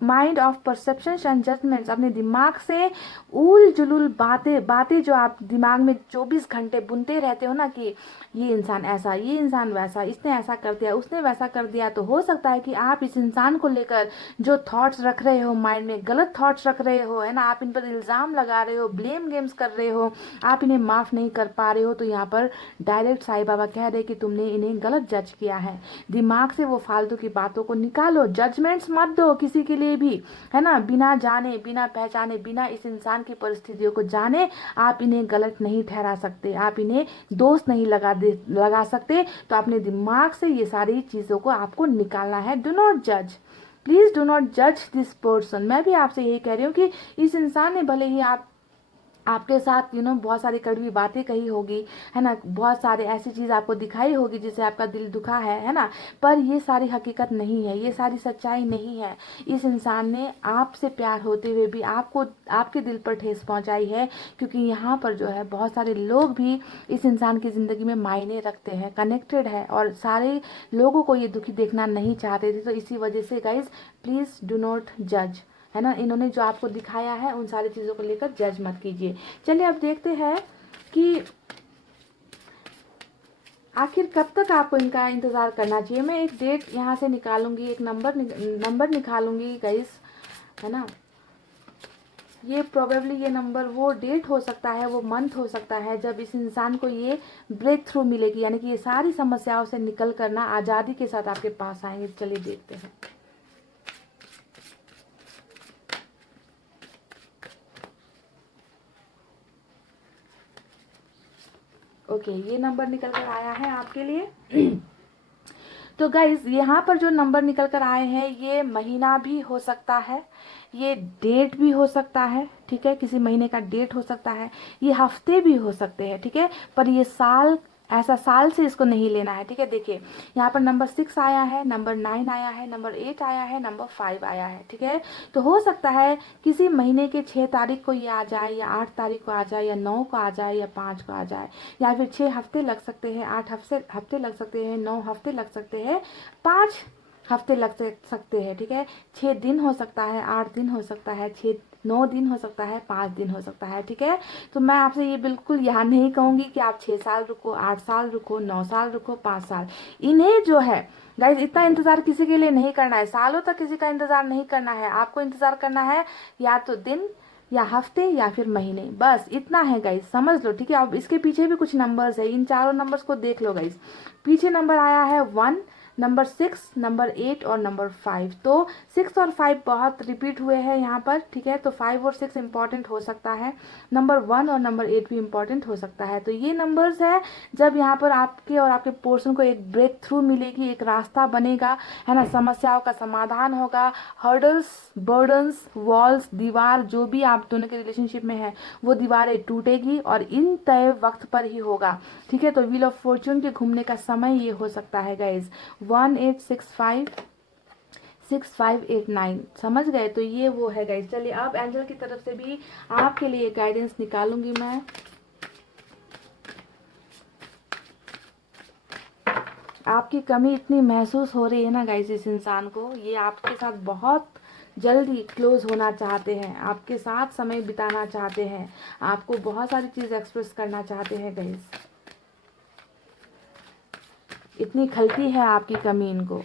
mind of perceptions and judgements. अपने दिमाग से उल जुलूल बातें जो आप दिमाग में 24 घंटे बुनते रहते हो ना कि ये इंसान ऐसा, ये इंसान वैसा, इसने ऐसा कर दिया, उसने वैसा कर दिया। तो हो सकता है कि आप इस इंसान को लेकर जो थॉट्स रख रहे हो माइंड में, गलत थॉट्स रख रहे हो, है ना, आप इन पर इल्ज़ाम लगा रहे हो, ब्लेम गेम्स कर रहे हो, आप इन्हें माफ़ नहीं कर पा रहे हो। तो यहाँ पर डायरेक्ट साईं बाबा कह रहे कि तुमने इन्हें गलत जज किया है। दिमाग से वो फालतू की बातों को निकालो, जजमेंट्स मत दो किसी के लिए भी, है ना। बिना जाने, बिना पहचाने, बिना इस इंसान की परिस्थितियों को जाने आप इन्हें गलत नहीं ठहरा सकते, आप इन्हें दोष नहीं लगा सकते। तो अपने दिमाग से ये सारी चीज़ों को आपको निकालना है। डू नॉट जज, प्लीज़ डू नॉट जज दिस पर्सन। मैं भी आपसे यही कह रही हूँ कि इस इंसान ने भले ही आपके साथ बहुत सारी कड़वी बातें कही होगी, है ना, बहुत सारे ऐसी चीज़ आपको दिखाई होगी जिससे आपका दिल दुखा है ना, पर ये सारी हकीकत नहीं है, ये सारी सच्चाई नहीं है। इस इंसान ने आपसे प्यार होते हुए भी आपके दिल पर ठेस पहुंचाई है, क्योंकि यहाँ पर जो है बहुत सारे लोग भी इस इंसान की ज़िंदगी में मायने रखते हैं, कनेक्टेड है, और सारे लोगों को ये दुखी देखना नहीं चाहते थे। तो इसी वजह से गाइज प्लीज़ डू नॉट जज, है ना। इन्होंने जो आपको दिखाया है उन सारी चीज़ों को लेकर जज मत कीजिए। चलिए अब देखते हैं कि आखिर कब तक आपको इनका इंतज़ार करना चाहिए। मैं एक डेट यहाँ से निकालूंगी, एक नंबर निकालूंगी गाइस, है ना। ये प्रोबेबली ये नंबर वो डेट हो सकता है, वो मंथ हो सकता है जब इस इंसान को ये ब्रेक थ्रू मिलेगी, यानी कि ये सारी समस्याओं से निकल कर ना आज़ादी के साथ आपके पास आएंगे। चलिए देखते हैं। ओके, ये नंबर निकल कर आया है आपके लिए। तो गाइज यहाँ पर जो नंबर निकल कर आए हैं, ये महीना भी हो सकता है, ये डेट भी हो सकता है, ठीक है, किसी महीने का डेट हो सकता है, ये हफ्ते भी हो सकते हैं, ठीक है, पर ये साल, ऐसा साल से इसको नहीं लेना है, ठीक है। देखिए यहाँ पर नंबर 6 आया है, नंबर 9 आया है, नंबर 8 आया है, नंबर 5 आया है, ठीक है। तो हो सकता है किसी महीने के 6 तारीख को ये आ जाए, या 8 तारीख को आ जाए, या 9 को आ जाए, या 5 को आ जाए, या फिर 6 हफ्ते लग सकते हैं, 8 हफ्ते लग सकते हैं, 9 हफ्ते लग सकते हैं, 5 हफ्ते लग सकते हैं, ठीक है। 6 दिन हो सकता है, 8 दिन हो सकता है, 9 दिन हो सकता है, 5 दिन हो सकता है, ठीक है। तो मैं आपसे ये बिल्कुल यहाँ नहीं कहूँगी कि आप 6 साल रुको, 8 साल रुको, 9 साल रुको, 5 साल। इन्हें जो है गाइज इतना इंतजार किसी के लिए नहीं करना है, सालों तक किसी का इंतजार नहीं करना है। आपको इंतजार करना है या तो दिन, या हफ्ते, या फिर महीने, बस इतना है गाइज, समझ लो, ठीक है। अब इसके पीछे भी कुछ नंबर्स है, इन चारों नंबर्स को देख लो गाइज। पीछे नंबर आया है 1, नंबर 6, नंबर 8 और नंबर 5। तो 6 और 5 बहुत रिपीट हुए हैं यहाँ पर, ठीक है। तो 5 और 6 इंपॉर्टेंट हो सकता है, नंबर 1 और नंबर 8 भी इंपॉर्टेंट हो सकता है। तो ये नंबर्स है जब यहाँ पर आपके और आपके पोर्शन को एक ब्रेक थ्रू मिलेगी, एक रास्ता बनेगा, है ना, समस्याओं का समाधान होगा, हर्डल्स, बर्डन्स, वॉल्स, दीवार जो भी आप दोनों के रिलेशनशिप में है, वो दीवारें टूटेगी और इन तय वक्त पर ही होगा, ठीक है। तो व्हील ऑफ फॉर्च्यून के घूमने का समय ये हो सकता है गाइज, 1865 6589, समझ गए। तो ये वो है गाइज। चलिए अब एंजल की तरफ से भी आपके लिए गाइडेंस निकालूंगी मैं। आपकी कमी इतनी महसूस हो रही है ना गाइज इस इंसान को, ये आपके साथ बहुत जल्दी क्लोज होना चाहते हैं, आपके साथ समय बिताना चाहते हैं, आपको बहुत सारी चीज एक्सप्रेस करना चाहते हैं गाइज। इतनी खलती है आपकी कमी इनको।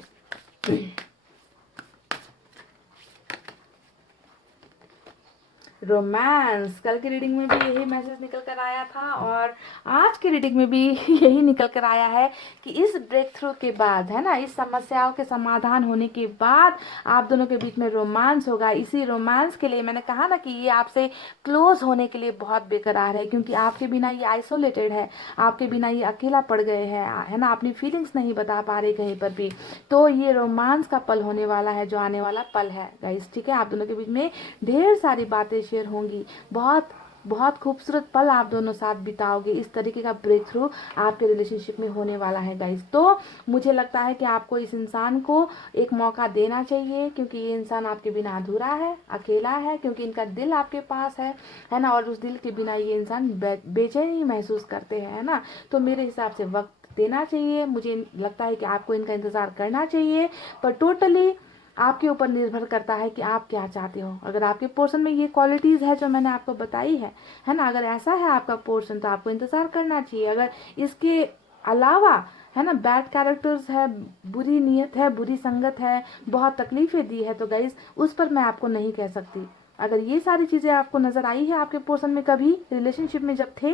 रोमांस, कल की रीडिंग में भी यही मैसेज निकल कर आया था और आज की रीडिंग में भी यही निकल कर आया है कि इस ब्रेक थ्रू के बाद, है ना, इस समस्याओं के समाधान होने के बाद आप दोनों के बीच में रोमांस होगा। इसी रोमांस के लिए मैंने कहा ना कि ये आपसे क्लोज होने के लिए बहुत बेकरार है, क्योंकि आपके बिना ये आइसोलेटेड है, आपके बिना ये अकेला पड़ गए हैं, है ना, अपनी फीलिंग्स नहीं बता पा रहे कहीं पर भी। तो ये रोमांस का पल होने वाला है, जो आने वाला पल है गाइस, ठीक है। आप दोनों के बीच में ढेर सारी बातें शेयर होंगी, बहुत बहुत खूबसूरत पल आप दोनों साथ बिताओगे। इस तरीके का ब्रेक थ्रू आपके रिलेशनशिप में होने वाला है गाइस। तो मुझे लगता है कि आपको इस इंसान को एक मौका देना चाहिए, क्योंकि ये इंसान आपके बिना अधूरा है, अकेला है, क्योंकि इनका दिल आपके पास है ना, और उस दिल के बिना ये इंसान बेचैनी महसूस करते हैं, है ना। तो मेरे हिसाब से वक्त देना चाहिए, मुझे लगता है कि आपको इनका इंतजार करना चाहिए, पर टोटली आपके ऊपर निर्भर करता है कि आप क्या चाहते हो। अगर आपके पोर्शन में ये क्वालिटीज़ है जो मैंने आपको बताई है ना, अगर ऐसा है आपका पोर्शन तो आपको इंतज़ार करना चाहिए। अगर इसके अलावा, है ना, बैड कैरेक्टर्स है, बुरी नीयत है, बुरी संगत है, बहुत तकलीफें दी है, तो गाइज उस पर मैं आपको नहीं कह सकती। अगर ये सारी चीज़ें आपको नज़र आई है आपके पोर्शन में कभी रिलेशनशिप में जब थे,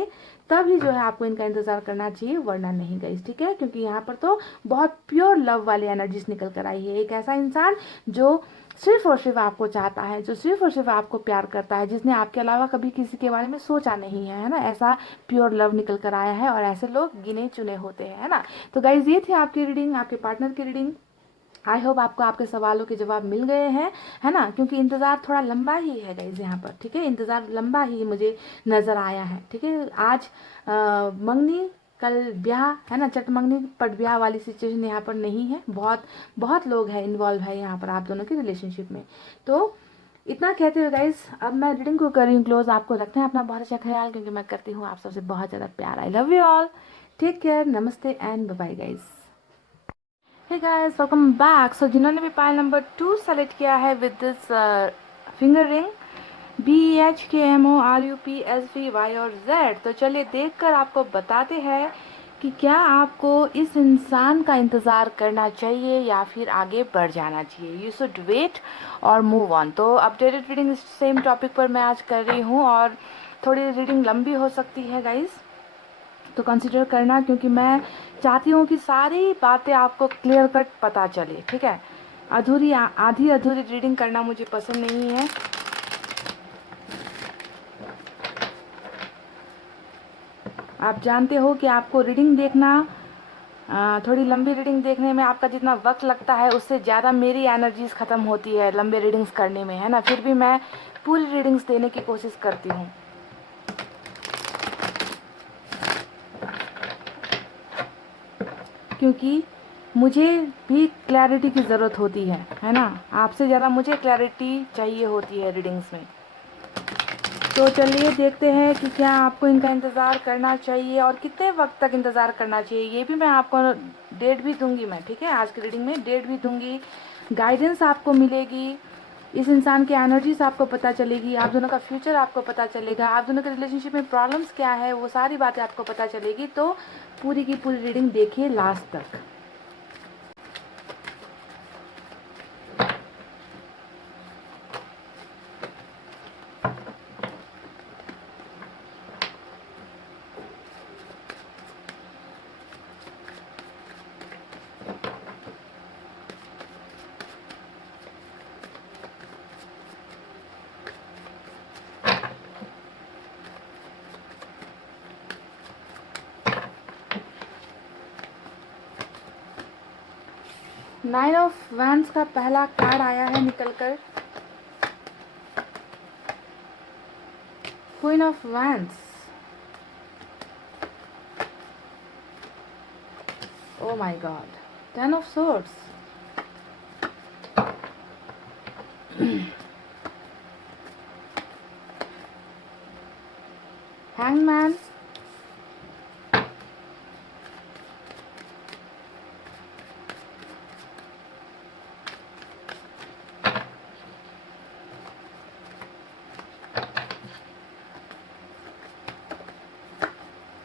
तभी जो है आपको इनका इंतज़ार करना चाहिए, वरना नहीं गाइस, ठीक है। क्योंकि यहाँ पर तो बहुत प्योर लव वाली एनर्जीज निकल कर आई है। एक ऐसा इंसान जो सिर्फ और सिर्फ आपको चाहता है, जो सिर्फ और सिर्फ आपको प्यार करता है, जिसने आपके अलावा कभी किसी के बारे में सोचा नहीं है ना, ऐसा प्योर लव निकल कर आया है। और ऐसे लोग गिने चुने होते हैं, है ना। तो गाइज ये थी आपकी रीडिंग, आपके पार्टनर की रीडिंग। आई होप आपको आपके सवालों के जवाब मिल गए हैं, है ना, क्योंकि इंतज़ार थोड़ा लंबा ही है गाइज यहाँ पर, ठीक है। इंतज़ार लंबा ही मुझे नज़र आया है, ठीक है। आज मंगनी, कल ब्याह, है ना, चट मंगनी पट ब्याह वाली सिचुएशन यहाँ पर नहीं है। बहुत बहुत लोग हैं इन्वॉल्व है यहाँ पर आप दोनों के रिलेशनशिप में। तो इतना कहते हुए गाइज अब मैं रीडिंग को कर रही हूँ क्लोज। आपको रखते हैं अपना बहुत अच्छा ख्याल, क्योंकि मैं करती हूँ आप सबसे बहुत ज़्यादा प्यार। I love you all, take care, नमस्ते and bye guys. Hey guys, welcome back. So जिन्होंने भी पाइल नंबर 2 सेलेक्ट किया है with this finger ring BHKMORUPSVY और Z, तो चलिए देखकर आपको बताते हैं कि क्या आपको इस इंसान का इंतज़ार करना चाहिए या फिर आगे बढ़ जाना चाहिए। यू शुड वेट और मूव ऑन। तो अपडेटेड रीडिंग इस सेम टॉपिक पर मैं आज कर रही हूँ और थोड़ी रीडिंग लंबी हो सकती है गाइस, तो कंसिडर करना, क्योंकि मैं चाहती हूँ कि सारी बातें आपको क्लियर कट पता चले। ठीक है, आधी अधूरी रीडिंग करना मुझे पसंद नहीं है। आप जानते हो कि आपको रीडिंग देखना, थोड़ी लंबी रीडिंग देखने में आपका जितना वक्त लगता है उससे ज़्यादा मेरी एनर्जीज ख़त्म होती है लंबे रीडिंग्स करने में, है ना। फिर भी मैं पूरी रीडिंग्स देने की कोशिश करती हूँ, क्योंकि मुझे भी क्लैरिटी की ज़रूरत होती है ना। आपसे ज़्यादा मुझे क्लैरिटी चाहिए होती है रीडिंग्स में। तो चलिए देखते हैं कि क्या आपको इनका इंतज़ार करना चाहिए और कितने वक्त तक इंतज़ार करना चाहिए। ये भी मैं आपको डेट भी दूंगी मैं, ठीक है, आज की रीडिंग में डेट भी दूंगी, गाइडेंस आपको मिलेगी, इस इंसान की एनर्जीज आपको पता चलेगी, आप दोनों का फ्यूचर आपको पता चलेगा, आप दोनों के रिलेशनशिप में प्रॉब्लम्स क्या है वो सारी बातें आपको पता चलेगी। तो पूरी की पूरी रीडिंग देखिए लास्ट तक। नाइन ऑफ वैंड्स का पहला कार्ड आया है निकलकर, queen of wands, oh my God, ten of swords, hangman,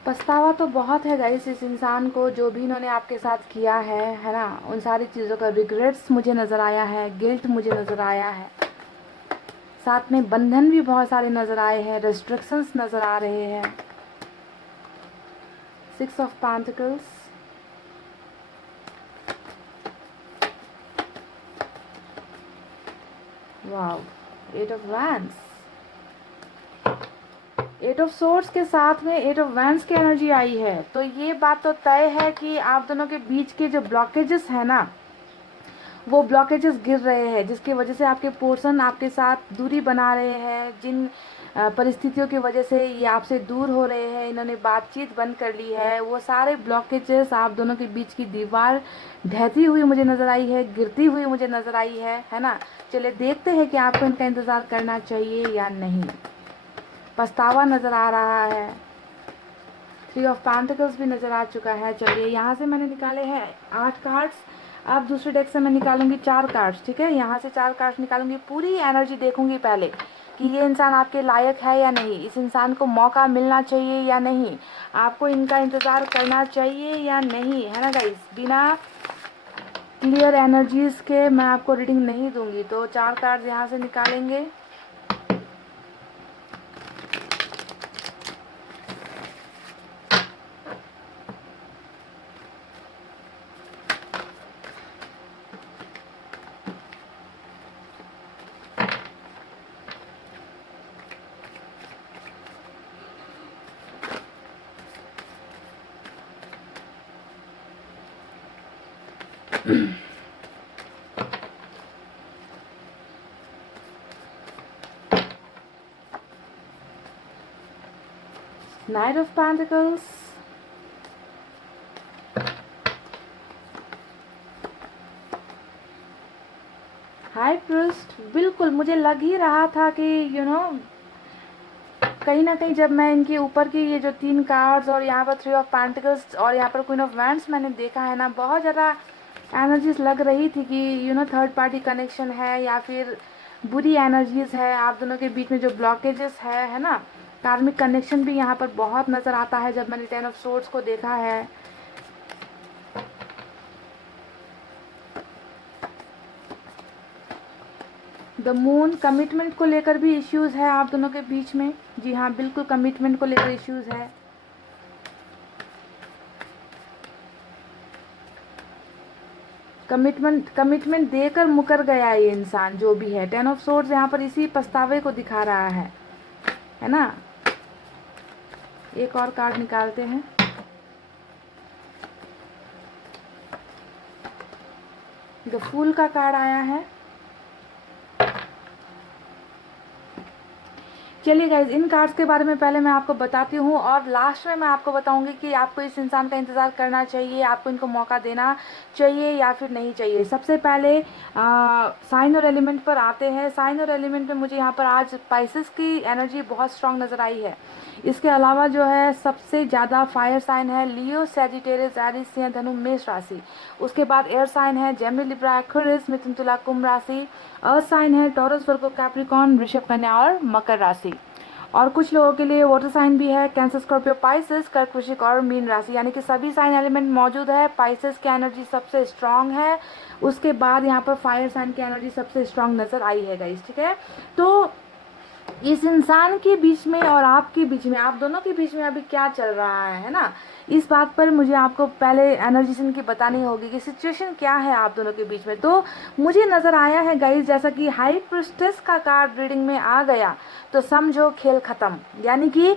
पछतावा तो बहुत है गाइस इस इंसान को, जो भी इन्होंने आपके साथ किया है ना, उन सारी चीज़ों का रिग्रेट्स मुझे नज़र आया है, गिल्ट मुझे नज़र आया है, साथ में बंधन भी बहुत सारे नज़र आए हैं, रेस्ट्रिक्शंस नज़र आ रहे हैं। Six of pentacles, wow, eight of wands, eight of swords के साथ में एट ऑफ वैंड्स की एनर्जी आई है। तो ये बात तो तय है कि आप दोनों के बीच के जो ब्लॉकेजेस है ना, वो ब्लॉकेजेस गिर रहे हैं, जिसकी वजह से आपके पर्सन आपके साथ दूरी बना रहे हैं। जिन परिस्थितियों की वजह से ये आपसे दूर हो रहे हैं, इन्होंने बातचीत बंद कर ली है, वो सारे ब्लॉकेजेस, आप दोनों के बीच की दीवार ढहती हुई मुझे नज़र आई है, गिरती हुई मुझे नज़र आई है ना। चलिए देखते हैं कि आपको इनका इंतज़ार करना चाहिए या नहीं। पछतावा नज़र आ रहा है, थ्री ऑफ पेंटिकल्स भी नज़र आ चुका है। चलिए यहाँ से मैंने निकाले हैं 8 कार्ड्स, अब दूसरे डेक से मैं निकालूंगी 4 कार्ड्स, ठीक है। यहाँ से 4 कार्ड्स निकालूंगी, पूरी एनर्जी देखूंगी पहले कि ये इंसान आपके लायक है या नहीं, इस इंसान को मौका मिलना चाहिए या नहीं, आपको इनका इंतज़ार करना चाहिए या नहीं, है ना गाइस। बिना क्लियर एनर्जीज के मैं आपको रीडिंग नहीं दूंगी। तो 4 कार्ड्स यहाँ से निकालेंगे। Night of pentacles, high priest. बिल्कुल मुझे लग ही रहा था कि कहीं ना कहीं जब मैं इनके ऊपर की ये जो 3 कार्ड्स और यहाँ पर 3 ऑफ पेंटिकल्स और यहाँ पर क्वीन ऑफ वैंड्स मैंने देखा है ना, बहुत ज़्यादा एनर्जीज लग रही थी कि थर्ड पार्टी कनेक्शन है या फिर बुरी एनर्जीज है आप दोनों के बीच में, जो ब्लॉकेजेस है ना। कार्मिक कनेक्शन भी यहाँ पर बहुत नज़र आता है जब मैंने 10 ऑफ सोर्ड्स को देखा है। द मून, कमिटमेंट को लेकर भी इश्यूज़ है आप दोनों के बीच में। जी हाँ, बिल्कुल कमिटमेंट को लेकर इश्यूज़ है। कमिटमेंट देकर मुकर गया ये इंसान जो भी है। 10 ऑफ सोर्ड्स यहाँ पर इसी पछतावे को दिखा रहा है ना। एक और कार्ड निकालते हैं। द फूल का कार्ड आया है। चलिए गाइज, इन कार्ड्स के बारे में पहले मैं आपको बताती हूँ और लास्ट में मैं आपको बताऊंगी कि आपको इस इंसान का इंतज़ार करना चाहिए, आपको इनको मौका देना चाहिए या फिर नहीं चाहिए। सबसे पहले साइन और एलिमेंट पर आते हैं। साइन और एलिमेंट में मुझे यहाँ पर आज स्पाइसेस की एनर्जी बहुत स्ट्रांग नज़र आई है। इसके अलावा जो है सबसे ज़्यादा फायर साइन है लियो, सैजिटेरियस, एरीज, सिंह, धनु, मेष राशि। उसके बाद एयर साइन है जेमिनी, लिब्रा, एक्वेरियस, मिथुन, तुला, कुंभ राशि। अर्थ साइन है टॉरस, वर्गो, कैप्रिकॉर्न, वृषभ, कन्या और मकर राशि। और कुछ लोगों के लिए वाटर साइन भी है, कैंसर, स्कॉर्पियो, पाइसेस, कर्क, वृश्चिक और मीन राशि। यानी कि सभी साइन एलिमेंट मौजूद है। पाइसेस की एनर्जी सबसे स्ट्रांग है, उसके बाद यहाँ पर फायर साइन की एनर्जी सबसे स्ट्रांग नजर आई है गाइस, ठीक है। तो इस इंसान के बीच में और आपके बीच में, आप दोनों के बीच में अभी क्या चल रहा है ना, इस बात पर मुझे आपको पहले एनर्जी इनकी बतानी होगी कि सिचुएशन क्या है आप दोनों के बीच में। तो मुझे नज़र आया है गाइस, जैसा कि हाई प्रिस्टेस का कार्ड रीडिंग में आ गया तो समझो खेल ख़त्म। यानी कि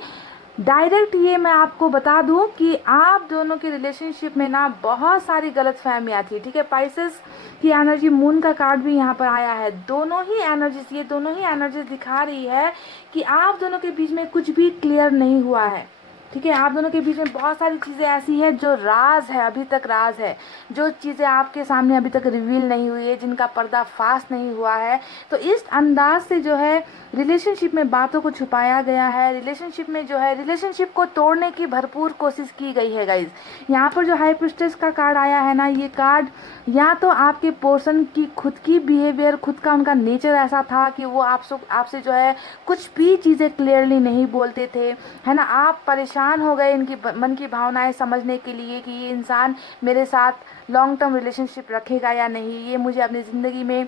डायरेक्ट ये मैं आपको बता दूं कि आप दोनों के रिलेशनशिप में ना बहुत सारी गलतफहमियां थी, ठीक है। पाइसेस की एनर्जी, मून का कार्ड भी यहाँ पर आया है। दोनों ही एनर्जीज दिखा रही है कि आप दोनों के बीच में कुछ भी क्लियर नहीं हुआ है, ठीक है। आप दोनों के बीच में बहुत सारी चीज़ें ऐसी है जो राज है, अभी तक राज है, जो चीज़ें आपके सामने अभी तक रिवील नहीं हुई है, जिनका पर्दाफाश नहीं हुआ है। तो इस अंदाज से जो है रिलेशनशिप में बातों को छुपाया गया है, रिलेशनशिप में जो है रिलेशनशिप को तोड़ने की भरपूर कोशिश की गई है गाइज। यहाँ पर जो हाई प्रिस्टेस का कार्ड आया है ना, ये कार्ड या तो आपके पर्सन की खुद की बिहेवियर, खुद का उनका नेचर ऐसा था कि वो आपसे जो है कुछ भी चीज़ें क्लियरली नहीं बोलते थे, है ना। आप परेशान हो गए इनकी मन की भावनाएं समझने के लिए कि ये इंसान मेरे साथ लॉन्ग टर्म रिलेशनशिप रखेगा या नहीं, ये मुझे अपनी ज़िंदगी में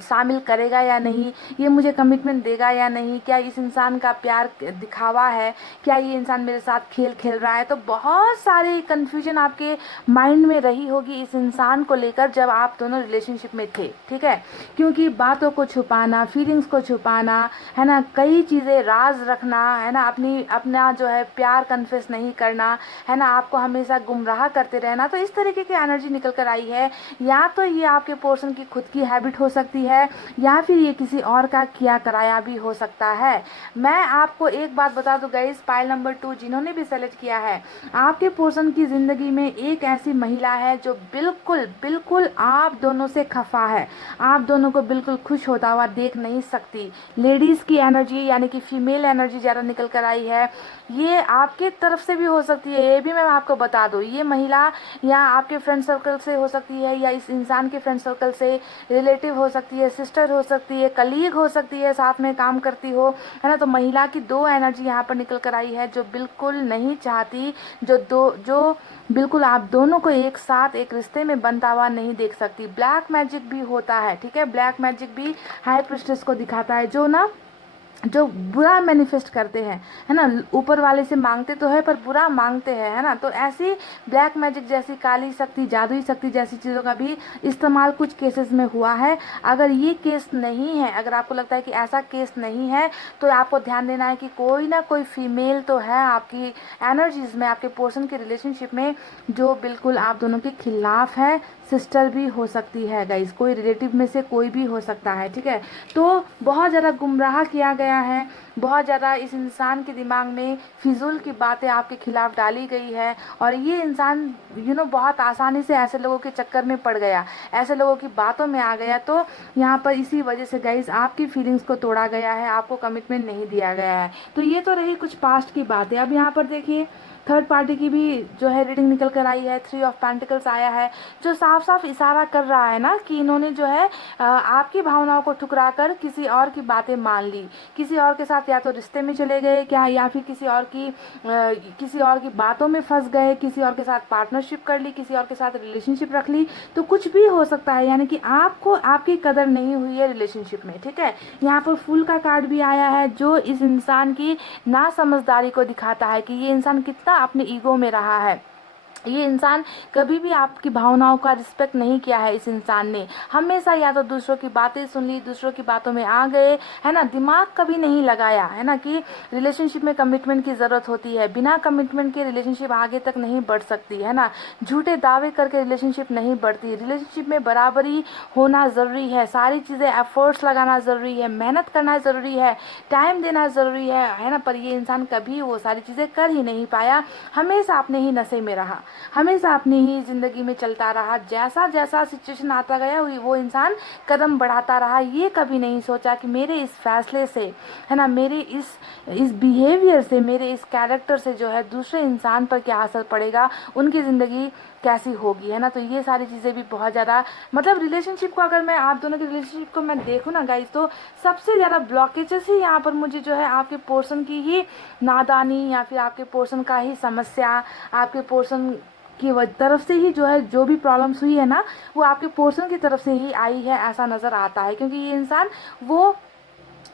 शामिल करेगा या नहीं, ये मुझे कमिटमेंट देगा या नहीं, क्या इस इंसान का प्यार दिखावा है, क्या ये इंसान मेरे साथ खेल खेल रहा है। तो बहुत सारी कन्फ्यूजन आपके माइंड में रही होगी इस इंसान को लेकर जब आप दोनों रिलेशनशिप में थे, ठीक है। क्योंकि बातों को छुपाना, फीलिंग्स को छुपाना, है ना, कई चीज़ें राज रखना, है ना, अपना जो है प्यार कन्फेस नहीं करना, है ना, आपको हमेशा गुमराह करते रहना। तो इस तरीके की एनर्जी निकल कर आई है। या तो ये आपके पर्सन की खुद की हैबिट हो सकती है या फिर ये किसी और का किया कराया भी हो सकता है। मैं आपको एक बात बता दूं गाइस, पाइल नंबर 2 जिन्होंने भी सेलेक्ट किया है, आपके पर्सन की जिंदगी में एक ऐसी महिला है जो बिल्कुल बिल्कुल आप दोनों से खफा है, आप दोनों को बिल्कुल खुश होता हुआ देख नहीं सकती। लेडीज की एनर्जी यानी कि फीमेल एनर्जी ज़्यादा निकल कर आई है। ये आपके तरफ से भी हो सकती है, ये भी मैं आपको बता दूं। ये महिला या आपके फ्रेंड सर्कल से हो सकती है, या इस इंसान के फ्रेंड सर्कल से रिलेटिव हो सकती है, सिस्टर हो सकती है, कलीग हो सकती है, साथ में काम करती हो, है ना। तो महिला की दो एनर्जी यहाँ पर निकल कर आई है जो बिल्कुल नहीं चाहती, जो बिल्कुल आप दोनों को एक साथ एक रिश्ते में बनता हुआ नहीं देख सकती। ब्लैक मैजिक भी होता है, ठीक है। ब्लैक मैजिक भी हाई प्रिस्टेस को दिखाता है, जो बुरा मैनिफेस्ट करते हैं, है ना। ऊपर वाले से मांगते तो है पर बुरा मांगते हैं, है ना। तो ऐसी ब्लैक मैजिक जैसी काली शक्ति, जादुई शक्ति जैसी चीज़ों का भी इस्तेमाल कुछ केसेस में हुआ है। अगर ये केस नहीं है, अगर आपको लगता है कि ऐसा केस नहीं है, तो आपको ध्यान देना है कि कोई ना कोई फीमेल तो है आपकी एनर्जीज में, आपके पर्सन के रिलेशनशिप में, जो बिल्कुल आप दोनों के खिलाफ है। सिस्टर भी हो सकती है गाइस, कोई रिलेटिव में से कोई भी हो सकता है, ठीक है। तो बहुत ज़्यादा गुमराह किया गया है, बहुत ज़्यादा इस इंसान के दिमाग में फिजूल की बातें आपके खिलाफ डाली गई है, और ये इंसान बहुत आसानी से ऐसे लोगों के चक्कर में पड़ गया, ऐसे लोगों की बातों में आ गया। तो यहाँ पर इसी वजह से गाइस आपकी फीलिंग्स को तोड़ा गया है, आपको कमिटमेंट नहीं दिया गया है। तो ये तो रही कुछ पास्ट की बातें। अब यहाँ पर देखिए थर्ड पार्टी की भी जो है रीडिंग निकल कर आई है, 3 ऑफ पेंटिकल्स आया है, जो साफ साफ इशारा कर रहा है ना कि इन्होंने जो है आपकी भावनाओं को ठुकरा कर किसी और की बातें मान ली, किसी और के साथ या तो रिश्ते में चले गए क्या, या फिर किसी और की बातों में फंस गए, किसी और के साथ पार्टनरशिप कर ली, किसी और के साथ रिलेशनशिप रख ली, तो कुछ भी हो सकता है। यानी कि आपको आपकी कदर नहीं हुई है रिलेशनशिप में, ठीक है। यहाँ पर फूल का कार्ड भी आया है, जो इस इंसान की ना समझदारी को दिखाता है कि ये इंसान कितना अपने ईगो में रहा है। ये इंसान कभी भी आपकी भावनाओं का रिस्पेक्ट नहीं किया है। इस इंसान ने हमेशा या तो दूसरों की बातें सुन ली, दूसरों की बातों में आ गए, है ना, दिमाग कभी नहीं लगाया, है ना, कि रिलेशनशिप में कमिटमेंट की ज़रूरत होती है, बिना कमिटमेंट के रिलेशनशिप आगे तक नहीं बढ़ सकती, है ना, झूठे दावे करके रिलेशनशिप नहीं बढ़ती। रिलेशनशिप में बराबरी होना ज़रूरी है, सारी चीज़ें एफर्ट्स लगाना ज़रूरी है, मेहनत करना ज़रूरी है, टाइम देना ज़रूरी है ना, पर ये इंसान कभी वो सारी चीज़ें कर ही नहीं पाया। हमेशा अपने ही नशे में रहा, हमेशा अपनी ही जिंदगी में चलता रहा, जैसा जैसा सिचुएशन आता गया वो इंसान कदम बढ़ाता रहा। ये कभी नहीं सोचा कि मेरे इस फैसले से, है ना, मेरे इस बिहेवियर से, मेरे इस कैरेक्टर से जो है दूसरे इंसान पर क्या असर पड़ेगा, उनकी ज़िंदगी कैसी होगी, है ना। तो ये सारी चीज़ें भी बहुत ज़्यादा, मतलब रिलेशनशिप को, अगर मैं आप दोनों के रिलेशनशिप को मैं देखूँ ना गाइस, तो सबसे ज़्यादा ब्लॉकेजेस ही यहाँ पर मुझे जो है आपके पोर्शन की ही नादानी, या फिर आपके पोर्शन का ही समस्या, आपके पोर्शन की तरफ से ही जो है जो भी प्रॉब्लम्स हुई है ना, वो आपके पोर्शन की तरफ से ही आई है, ऐसा नज़र आता है। क्योंकि ये इंसान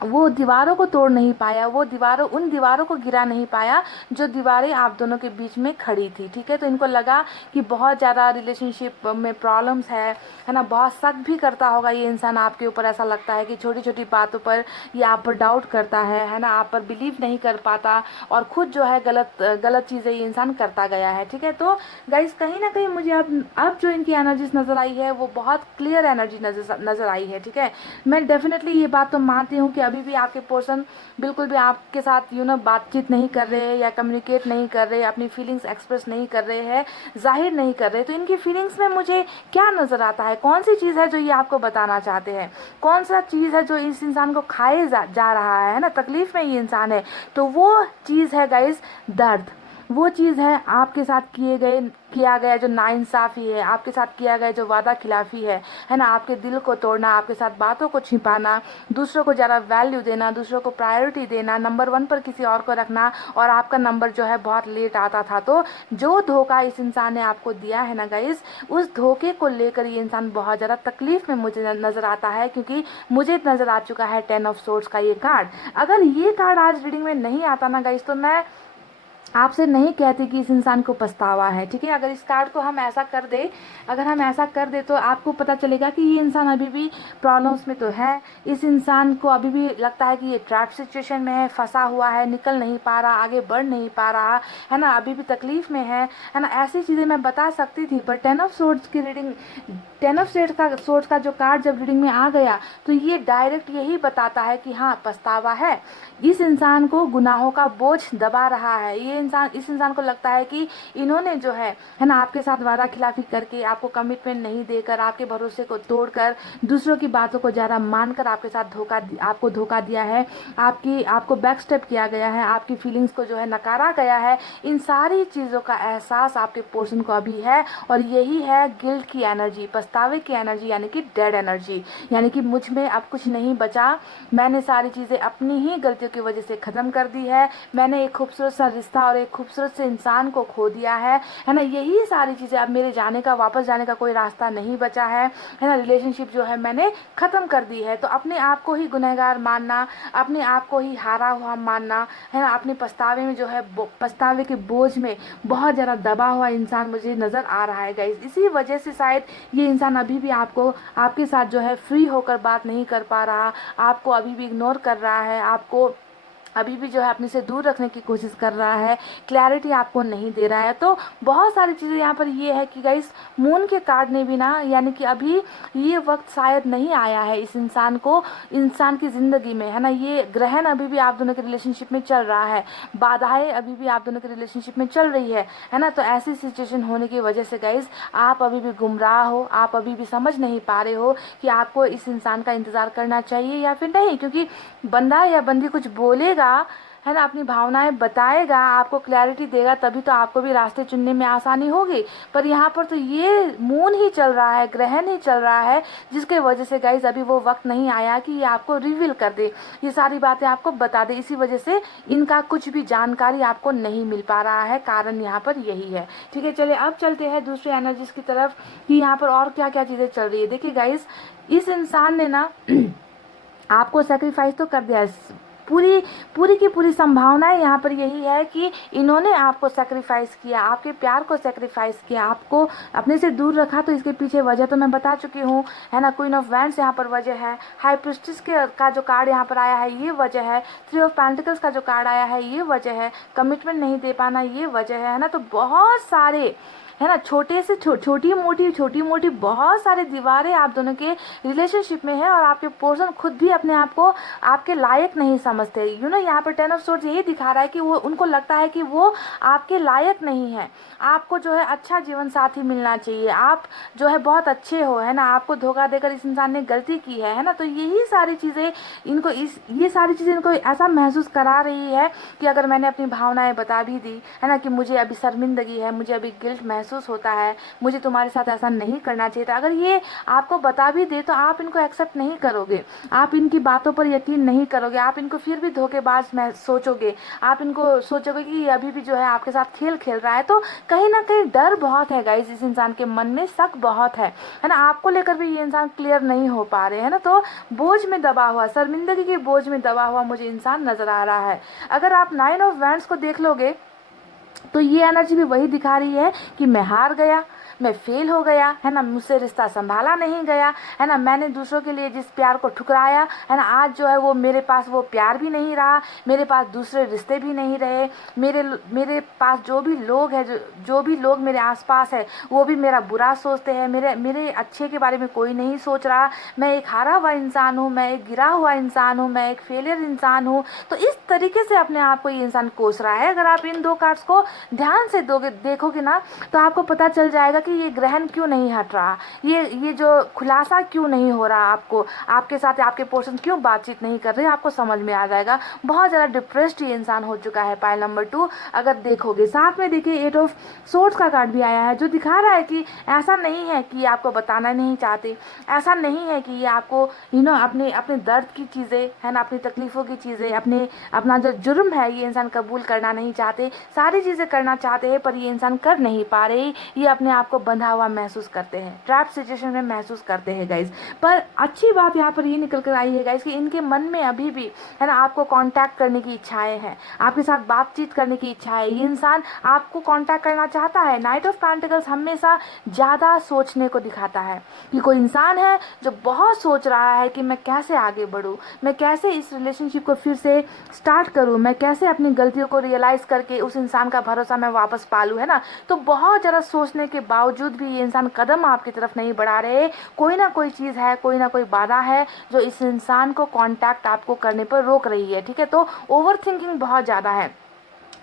वो दीवारों को तोड़ नहीं पाया, उन दीवारों को गिरा नहीं पाया जो दीवारें आप दोनों के बीच में खड़ी थी, ठीक है। तो इनको लगा कि बहुत ज़्यादा रिलेशनशिप में प्रॉब्लम्स है ना, बहुत शक भी करता होगा ये इंसान आपके ऊपर। ऐसा लगता है कि छोटी छोटी बातों पर ये आप पर डाउट करता है ना, आप पर बिलीव नहीं कर पाता, और खुद जो है गलत चीज़ें ये इंसान करता गया है, ठीक है। तो गाइस कहीं ना कहीं मुझे अब जो इनकी एनर्जीज नज़र आई है वो बहुत क्लियर एनर्जी नज़र आई है, ठीक है। मैं डेफिनेटली ये बात तो मानती हूँ कि अभी भी आपके पर्सन बिल्कुल भी आपके साथ बातचीत नहीं कर रहे हैं, या कम्युनिकेट नहीं कर रहे, अपनी फीलिंग्स एक्सप्रेस नहीं कर रहे हैं, जाहिर नहीं कर रहे। तो इनकी फीलिंग्स में मुझे क्या नज़र आता है, कौन सी चीज़ है जो ये आपको बताना चाहते हैं, कौन सा चीज़ है जो इस इंसान को खाए जा रहा है ना, तकलीफ में ये इंसान है। तो वो चीज़ है गाइस दर्द, वो चीज़ है आपके साथ किया गया जो नाइंसाफ़ी है, आपके साथ किया गया जो वादा खिलाफी है ना, आपके दिल को तोड़ना, आपके साथ बातों को छिपाना, दूसरों को ज़्यादा वैल्यू देना, दूसरों को प्रायोरिटी देना, नंबर 1 पर किसी और को रखना, और आपका नंबर जो है बहुत लेट आता था। तो जो धोखा इस इंसान ने आपको दिया है ना गाइस, उस धोखे को लेकर ये इंसान बहुत ज़्यादा तकलीफ में मुझे नज़र आता है। क्योंकि मुझे नज़र आ चुका है 10 ऑफ सोर्ड्स का ये कार्ड। अगर ये कार्ड आज रीडिंग में नहीं आता ना गाइस, तो मैं आपसे नहीं कहती कि इस इंसान को पछतावा है, ठीक है। अगर इस कार्ड को हम ऐसा कर दे, अगर हम ऐसा कर दे, तो आपको पता चलेगा कि ये इंसान अभी भी प्रॉब्लम्स में तो है, इस इंसान को अभी भी लगता है कि ये ट्रैप सिचुएशन में है, फंसा हुआ है, निकल नहीं पा रहा, आगे बढ़ नहीं पा रहा, है ना, अभी भी तकलीफ में है ना। ऐसी चीज़ें मैं बता सकती थी, पर 10 ऑफ सोर्ड्स की रीडिंग, 10 ऑफ सोर्ड्स का जो कार्ड जब रीडिंग में आ गया, तो ये डायरेक्ट यही बताता है कि हाँ, पछतावा है, इस इंसान को गुनाहों का बोझ दबा रहा है। इस इंसान को लगता है कि इन्होंने जो है ना, आपके साथ वादा खिलाफी करके, आपको कमिटमेंट नहीं देकर, आपके भरोसे को तोड़कर, दूसरों की बातों को ज़्यादा मानकर आपके साथ आपको धोखा दिया है, आपको बैक स्टेप किया गया है, आपकी फीलिंग्स को जो है नकारा गया है। इन सारी चीज़ों का एहसास आपके पर्सन को अभी है, और यही है गिल्ट की एनर्जी, पछतावे की एनर्जी, यानी कि डेड एनर्जी, यानी कि मुझ में अब कुछ नहीं बचा, मैंने सारी चीज़ें अपनी ही गलतियों की वजह से ख़त्म कर दी है, मैंने एक खूबसूरत सा रिश्ता और एक खूबसूरत से इंसान को खो दिया है ना। यही सारी चीज़ें, अब मेरे वापस जाने का कोई रास्ता नहीं बचा है ना। रिलेशनशिप जो है मैंने ख़त्म कर दी है। तो अपने आप को ही गुनहगार मानना, अपने आप को ही हारा हुआ मानना, है ना, अपने पछतावे में जो है पछतावे के बोझ में बहुत ज़्यादा दबा हुआ इंसान मुझे नज़र आ रहा है गाइस। इसी वजह से शायद ये इंसान अभी भी आपके साथ जो है फ्री होकर बात नहीं कर पा रहा, आपको अभी भी इग्नोर कर रहा है, आपको अभी भी जो है अपने से दूर रखने की कोशिश कर रहा है, क्लैरिटी आपको नहीं दे रहा है। तो बहुत सारी चीज़ें यहाँ पर ये है कि गाइस, मून के कार्ड ने भी ना, यानी कि अभी ये वक्त शायद नहीं आया है इस इंसान की ज़िंदगी में, है ना। ये ग्रहण अभी भी आप दोनों के रिलेशनशिप में चल रहा है, बाधाएं अभी भी आप दोनों के रिलेशनशिप में चल रही है ना। तो ऐसी सिचुएशन होने की वजह से गाइस, आप अभी भी गुमराह हो, आप अभी भी समझ नहीं पा रहे हो कि आपको इस इंसान का इंतज़ार करना चाहिए या फिर नहीं। क्योंकि बंदा या बंदी कुछ बोलेगा, है ना, अपनी भावनाएं बताएगा, आपको क्लैरिटी देगा, तभी तो आपको भी रास्ते चुनने में आसानी होगी। पर यहाँ पर तो ये मून ही चल रहा है, ग्रहण ही चल रहा है, जिसके वजह से गाइज अभी वो वक्त नहीं आया कि ये आपको रिवील कर दे, ये सारी बातें आपको बता दे। इसी वजह से इनका कुछ भी जानकारी आपको नहीं मिल पा रहा है, कारण यहाँ पर यही है। ठीक है, चलिए अब चलते हैं दूसरे एनर्जीज की तरफ कि यहाँ पर और क्या क्या चीजें चल रही है। देखिए गाइज, इस इंसान ने ना आपको सेक्रीफाइस तो कर दिया है, पूरी पूरी की पूरी संभावनाएं यहाँ पर यही है कि इन्होंने आपको सेक्रीफाइस किया, आपके प्यार को सेक्रीफाइस किया, आपको अपने से दूर रखा। तो इसके पीछे वजह तो मैं बता चुकी हूँ, है ना। क्वीन ऑफ वैंड्स यहाँ पर वजह है, हाई प्रीस्टेस का जो कार्ड यहाँ पर आया है ये वजह है, थ्री ऑफ पेंटिकल्स का जो कार्ड आया है ये वजह है, कमिटमेंट नहीं दे पाना ये वजह है ना। तो बहुत सारे, है ना, छोटे से छोटी मोटी बहुत सारे दीवारें आप दोनों के रिलेशनशिप में है, और आपके पर्सन खुद भी अपने आप को आपके लायक नहीं समझते। यहाँ पर टेन ऑफ सोर्ड्स यही दिखा रहा है कि वो, उनको लगता है कि वो आपके लायक नहीं है। आपको जो है अच्छा जीवन साथी मिलना चाहिए, आप जो है बहुत अच्छे हो, है ना, आपको धोखा देकर इस इंसान ने गलती की है ना। तो यही सारी चीज़ें इनको ये सारी चीज़ें इनको ऐसा महसूस करा रही है कि अगर मैंने अपनी भावनाएं बता भी दी, है ना, कि मुझे अभी शर्मिंदगी है, मुझे अभी गिल्ट महसूस होता है, मुझे तुम्हारे साथ ऐसा नहीं करना चाहिए था, अगर ये आपको बता भी दे तो आप इनको एक्सेप्ट नहीं करोगे, आप इनकी बातों पर यकीन नहीं करोगे, आप इनको फिर भी धोखेबाज में सोचोगे, आप इनको सोचोगे कि ये अभी भी जो है आपके साथ खेल खेल रहा है। तो कहीं ना कहीं डर बहुत है गाइस, इस इंसान के मन में शक बहुत है ना। आपको लेकर भी ये इंसान क्लियर नहीं हो पा रहे हैं ना। तो बोझ में दबा हुआ, शर्मिंदगी के बोझ में दबा हुआ मुझे इंसान नजर आ रहा है। अगर आप नाइन ऑफ वैंड्स को देख लोगे तो ये एनर्जी भी वही दिखा रही है कि मैं हार गया, मैं फेल हो गया, है ना, मुझसे रिश्ता संभाला नहीं गया, है ना, मैंने दूसरों के लिए जिस प्यार को ठुकराया, है ना, आज जो है वो मेरे पास वो प्यार भी नहीं रहा, मेरे पास दूसरे रिश्ते भी नहीं रहे, मेरे पास जो भी लोग है, जो भी लोग मेरे आसपास है वो भी मेरा बुरा सोचते हैं, मेरे अच्छे के बारे में कोई नहीं सोच रहा। मैं एक हारा हुआ इंसान हूँ, मैं एक गिरा हुआ इंसान हूँ, मैं एक फेलियर इंसान हूँ। तो इस तरीके से अपने आप को ये इंसान कोस रहा है। अगर आप इन दो कार्ड्स को ध्यान से देखोगे ना तो आपको पता चल जाएगा कि ये ग्रहण क्यों नहीं हट रहा, ये जो खुलासा क्यों नहीं हो रहा, आपको आपके साथ आपके पर्सन क्यों बातचीत नहीं कर रहे, आपको समझ में आ जाएगा। बहुत ज़्यादा डिप्रेस्ड ये इंसान हो चुका है पाइल नंबर 2 अगर देखोगे। साथ में देखिए एट ऑफ सोर्ड्स का कार्ड भी आया है, जो दिखा रहा है कि ऐसा नहीं है कि आपको बताना नहीं चाहते, ऐसा नहीं है कि ये आपको अपने अपने दर्द की चीज़ें, है ना, अपनी तकलीफ़ों की चीज़ें, अपना जो जुर्म है ये इंसान कबूल करना नहीं चाहते, सारी चीज़ें करना चाहते हैं पर ये इंसान कर नहीं पा रहे, ये अपने आप को बंधा हुआ महसूस करते हैं, ट्रैप सिचुएशन में महसूस करते हैं गाइज। पर अच्छी बात यहाँ पर ये निकल कर आई है गाइज कि इनके मन में अभी भी, है ना, आपको कांटेक्ट करने की इच्छाएं हैं, आपके साथ बातचीत करने की इच्छा है, ये इंसान आपको कांटेक्ट करना चाहता है। नाइट ऑफ पेंटिकल्स हमेशा ज़्यादा सोचने को दिखाता है कि कोई इंसान है जो बहुत सोच रहा है कि मैं कैसे आगे बढ़ूँ, मैं कैसे इस रिलेशनशिप को फिर से स्टार्ट करूँ, मैं कैसे अपनी गलतियों को रियलाइज़ करके उस इंसान का भरोसा मैं वापस पालूँ, है ना। तो बहुत ज़्यादा सोचने के बावजूद भी ये इंसान कदम आपकी तरफ नहीं बढ़ा रहे। कोई ना कोई चीज़ है, कोई ना कोई बाधा है जो इस इंसान को कांटेक्ट आपको करने पर रोक रही है। ठीक है, तो ओवर थिंकिंग बहुत ज़्यादा है।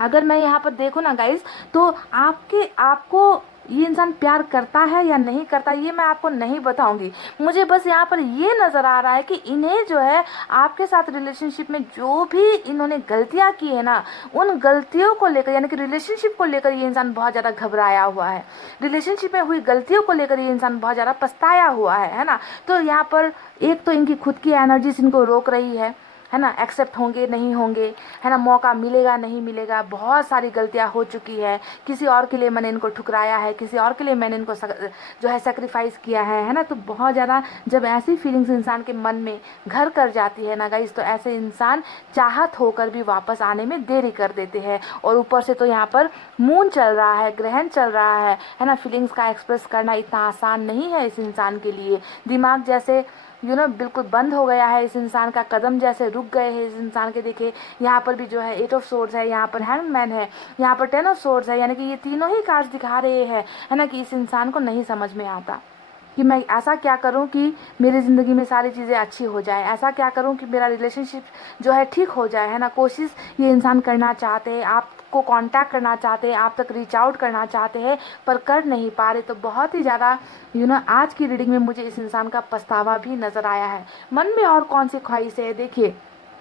अगर मैं यहाँ पर देखूँ ना गाइज, तो आपको ये इंसान प्यार करता है या नहीं करता ये मैं आपको नहीं बताऊंगी। मुझे बस यहाँ पर ये नज़र आ रहा है कि इन्हें जो है आपके साथ रिलेशनशिप में जो भी इन्होंने गलतियाँ की है ना, उन गलतियों को लेकर, यानी कि रिलेशनशिप को लेकर ये इंसान बहुत ज़्यादा घबराया हुआ है, रिलेशनशिप में हुई गलतियों को लेकर ये इंसान बहुत ज़्यादा पछताया हुआ है ना। तो यहाँ पर एक तो इनकी खुद की एनर्जीज इनको रोक रही है ना, एक्सेप्ट होंगे नहीं होंगे, है ना, मौका मिलेगा नहीं मिलेगा, बहुत सारी गलतियां हो चुकी है, किसी और के लिए मैंने इनको ठुकराया है, किसी और के लिए मैंने इनको जो है सेक्रीफाइस किया है ना। तो बहुत ज़्यादा जब ऐसी फीलिंग्स इंसान के मन में घर कर जाती है ना गाइस, तो ऐसे इंसान चाहत होकर भी वापस आने में देरी कर देते हैं। और ऊपर से तो यहाँ पर मून चल रहा है, ग्रहण चल रहा है ना। फीलिंग्स का एक्सप्रेस करना इतना आसान नहीं है इस इंसान के लिए। दिमाग जैसे बिल्कुल बंद हो गया है, इस इंसान का कदम जैसे रुक गए हैं इस इंसान के। देखिए यहाँ पर भी जो है एट ऑफ सोर्ड्स है, यहाँ पर हैंगमैन है, यहाँ पर टेन ऑफ सोर्ड्स है, यानी कि ये तीनों ही कार्ड्स दिखा रहे हैं, है ना, कि इस इंसान को नहीं समझ में आता कि मैं ऐसा क्या करूं कि मेरी ज़िंदगी में सारी चीज़ें अच्छी हो जाए, ऐसा क्या करूं कि मेरा रिलेशनशिप जो है ठीक हो जाए, है ना। कोशिश ये इंसान करना चाहते हैं, आपको कांटेक्ट करना चाहते हैं, आप तक रीच आउट करना चाहते हैं पर कर नहीं पा रहे। तो बहुत ही ज़्यादा आज की रीडिंग में मुझे इस इंसान का पछतावा भी नज़र आया है। मन में और कौन सी ख्वाहिश है देखिए,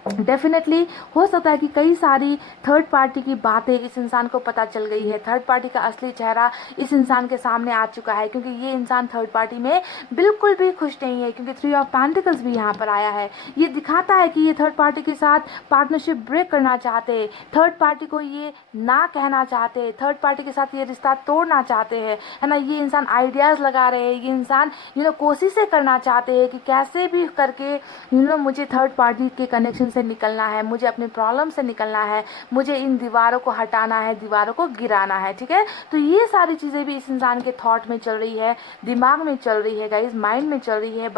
डेफिनेटली हो सकता है कि कई सारी थर्ड पार्टी की बातें इस इंसान को पता चल गई है, थर्ड पार्टी का असली चेहरा इस इंसान के सामने आ चुका है, क्योंकि ये इंसान थर्ड पार्टी में बिल्कुल भी खुश नहीं है, क्योंकि 3 ऑफ पेंटिकल्स भी यहाँ पर आया है। ये दिखाता है कि ये थर्ड पार्टी के साथ पार्टनरशिप ब्रेक करना चाहते हैं, थर्ड पार्टी को ये ना कहना चाहते हैं, थर्ड पार्टी के साथ ये रिश्ता तोड़ना चाहते हैं, है ना। ये इंसान आइडियाज़ लगा रहे हैं, ये इंसान कोशिशें करना चाहते हैं कि कैसे भी करके मुझे थर्ड पार्टी के कनेक्शन से निकलना है, मुझे अपनी प्रॉब्लम से निकलना है, मुझे इन दीवारों को हटाना है, दीवारों को गिराना है, ठीक है। तो ये सारी चीज़ें भी इस इंसान के थॉट में चल रही है, दिमाग में चल रही है गाइज, माइंड में चल रही है।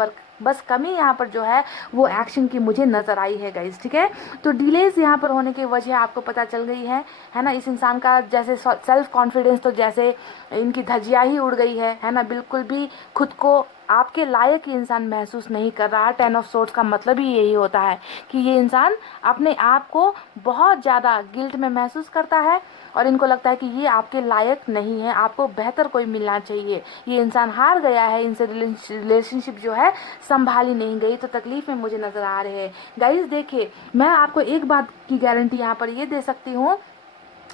बस कमी यहाँ पर जो है वो एक्शन की मुझे नज़र आई है गाइज, ठीक है। तो डिलेज यहाँ पर होने की वजह आपको पता चल गई है ना। इस इंसान का जैसे सेल्फ कॉन्फिडेंस तो जैसे इनकी धज्जियाँ ही उड़ गई है ना। बिल्कुल भी खुद को आपके लायक ही इंसान महसूस नहीं कर रहा। 10 ऑफ सोर्ड्स का मतलब ही यही होता है कि ये इंसान अपने आप को बहुत ज़्यादा गिल्ट में महसूस करता है और इनको लगता है कि ये आपके लायक नहीं है, आपको बेहतर कोई मिलना चाहिए। ये इंसान हार गया है, इनसे रिलेशनशिप जो है संभाली नहीं गई, तो तकलीफ में मुझे नज़र आ रहे हैं गाइज। देखिए, मैं आपको एक बात की गारंटी यहाँ पर ये दे सकती हूँ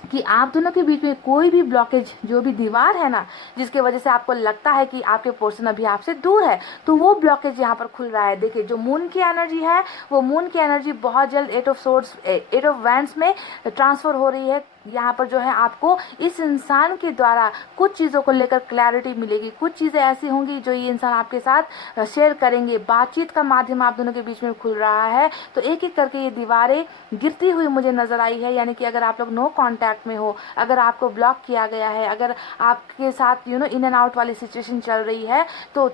कि आप दोनों के बीच में कोई भी ब्लॉकेज, जो भी दीवार है ना, जिसके वजह से आपको लगता है कि आपके पर्सन अभी आपसे दूर है, तो वो ब्लॉकेज यहाँ पर खुल रहा है। देखिए, जो मून की एनर्जी है, वो मून की एनर्जी बहुत जल्द 8 ऑफ वैंड्स में ट्रांसफर हो रही है। यहाँ पर जो है आपको इस इंसान के द्वारा कुछ चीज़ों को लेकर क्लैरिटी मिलेगी, कुछ चीज़ें ऐसी होंगी जो ये इंसान आपके साथ शेयर करेंगे। बातचीत का माध्यम आप दोनों के बीच में खुल रहा है, तो एक एक करके ये दीवारें गिरती हुई मुझे नज़र आई है। यानी कि अगर आप लोग नो कांटेक्ट में हो, अगर आपको ब्लॉक किया गया है, अगर आपके साथ इन एंड आउट वाली सिचुएशन चल रही है, तो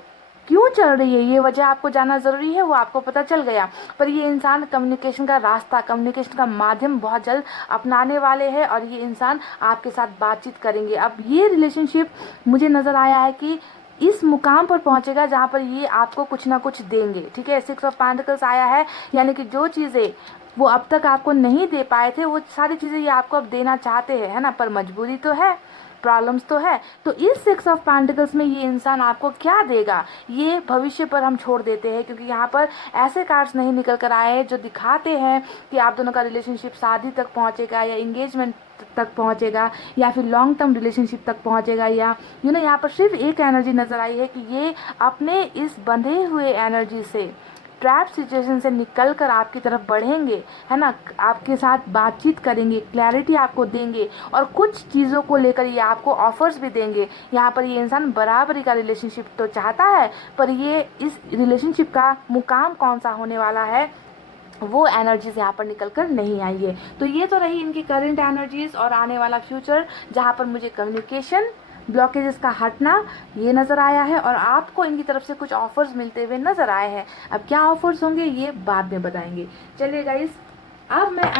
क्यों चल रही है ये वजह आपको जानना ज़रूरी है, वो आपको पता चल गया। पर ये इंसान कम्युनिकेशन का रास्ता, कम्युनिकेशन का माध्यम बहुत जल्द अपनाने वाले हैं और ये इंसान आपके साथ बातचीत करेंगे। अब ये रिलेशनशिप मुझे नज़र आया है कि इस मुकाम पर पहुंचेगा जहां पर ये आपको कुछ ना कुछ देंगे, ठीक है। 6 ऑफ पेंटिकल्स आया है, यानी कि जो चीज़ें वो अब तक आपको नहीं दे पाए थे, वो सारी चीज़ें ये आपको अब देना चाहते हैं, है ना। पर मजबूरी तो है, प्रॉब्लम्स तो है। तो इस 6 ऑफ पेंटिकल्स में ये इंसान आपको क्या देगा, ये भविष्य पर हम छोड़ देते हैं, क्योंकि यहाँ पर ऐसे कार्ड्स नहीं निकल कर आए हैं जो दिखाते हैं कि आप दोनों का रिलेशनशिप शादी तक पहुँचेगा या इंगेजमेंट तक पहुँचेगा या फिर लॉन्ग टर्म रिलेशनशिप तक पहुँचेगा। या यहाँ पर सिर्फ एक एनर्जी नज़र आई है कि ये अपने इस बंधे हुए एनर्जी से, ट्रैप सिचुएशन से निकल कर आपकी तरफ बढ़ेंगे, है ना। आपके साथ बातचीत करेंगे, क्लैरिटी आपको देंगे और कुछ चीज़ों को लेकर ये आपको ऑफर्स भी देंगे। यहाँ पर ये इंसान बराबरी का रिलेशनशिप तो चाहता है, पर ये इस रिलेशनशिप का मुकाम कौन सा होने वाला है, वो एनर्जीज यहाँ पर निकल कर नहीं आई है। तो ये तो रही इनकी करंट एनर्जीज और आने वाला फ्यूचर, जहाँ पर मुझे कम्युनिकेशन ब्लॉकेजेस का हटना ये नज़र आया है और आपको इनकी तरफ से कुछ ऑफर्स मिलते हुए नज़र आए हैं। अब क्या ऑफर्स होंगे ये बाद में बताएंगे। चलिए गाइस, अब मैं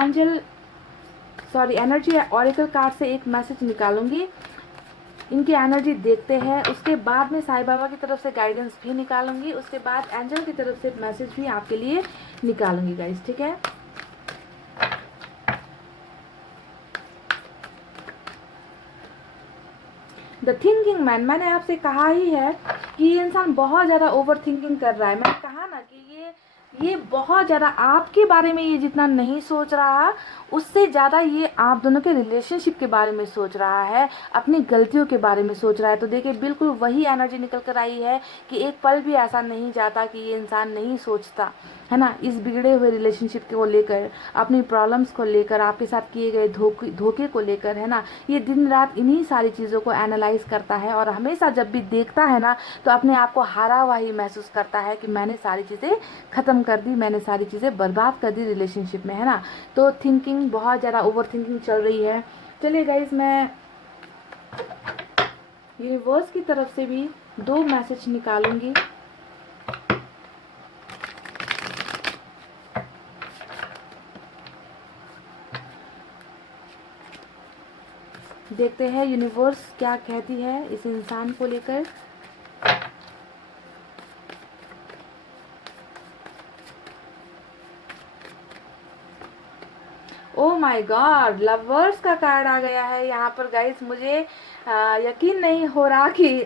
एनर्जी ऑरेकल कार्ड से एक मैसेज निकालूंगी, इनकी एनर्जी देखते हैं। उसके बाद में साईं बाबा की तरफ से गाइडेंस भी निकालूंगी, उसके बाद एंजल की तरफ से मैसेज भी आपके लिए निकालूंगी गाइस, ठीक है। द थिंकिंग मैन, मैंने आपसे कहा ही है कि ये इंसान बहुत ज़्यादा ओवर थिंकिंग कर रहा है। मैंने कहा ना कि ये बहुत ज़्यादा आपके बारे में ये जितना नहीं सोच रहा, उससे ज़्यादा ये आप दोनों के रिलेशनशिप के बारे में सोच रहा है, अपनी गलतियों के बारे में सोच रहा है। तो देखिए, बिल्कुल वही एनर्जी निकल कर आई है कि एक पल भी ऐसा नहीं जाता कि ये इंसान नहीं सोचता, है ना, इस बिगड़े हुए रिलेशनशिप को लेकर, अपनी प्रॉब्लम्स को लेकर, आपके साथ किए गए धोखे को लेकर, है ना। ये दिन रात इन्हीं सारी चीज़ों को एनालाइज करता है और हमेशा जब भी देखता है ना, तो अपने आप को हारा हुआ ही महसूस करता है कि मैंने सारी चीज़ें ख़त्म कर दी, मैंने सारी चीज़ें बर्बाद कर दी रिलेशनशिप में, है ना। तो थिंकिंग, बहुत ज़्यादा ओवर थिंकिंग चल रही है। चलिए गाइज, मैं यूनिवर्स की तरफ से भी 2 मैसेज निकालूंगी। देखते हैं यूनिवर्स क्या कहती है इस इंसान को लेकर। ओ माय गॉड, लवर्स का कार्ड आ गया है यहाँ पर गाइस। मुझे यकीन नहीं हो रहा कि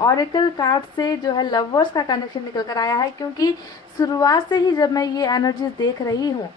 ऑरेकल कार्ड से जो है लवर्स का कनेक्शन निकल कर आया है, क्योंकि शुरुआत से ही जब मैं ये एनर्जीज देख रही हूँ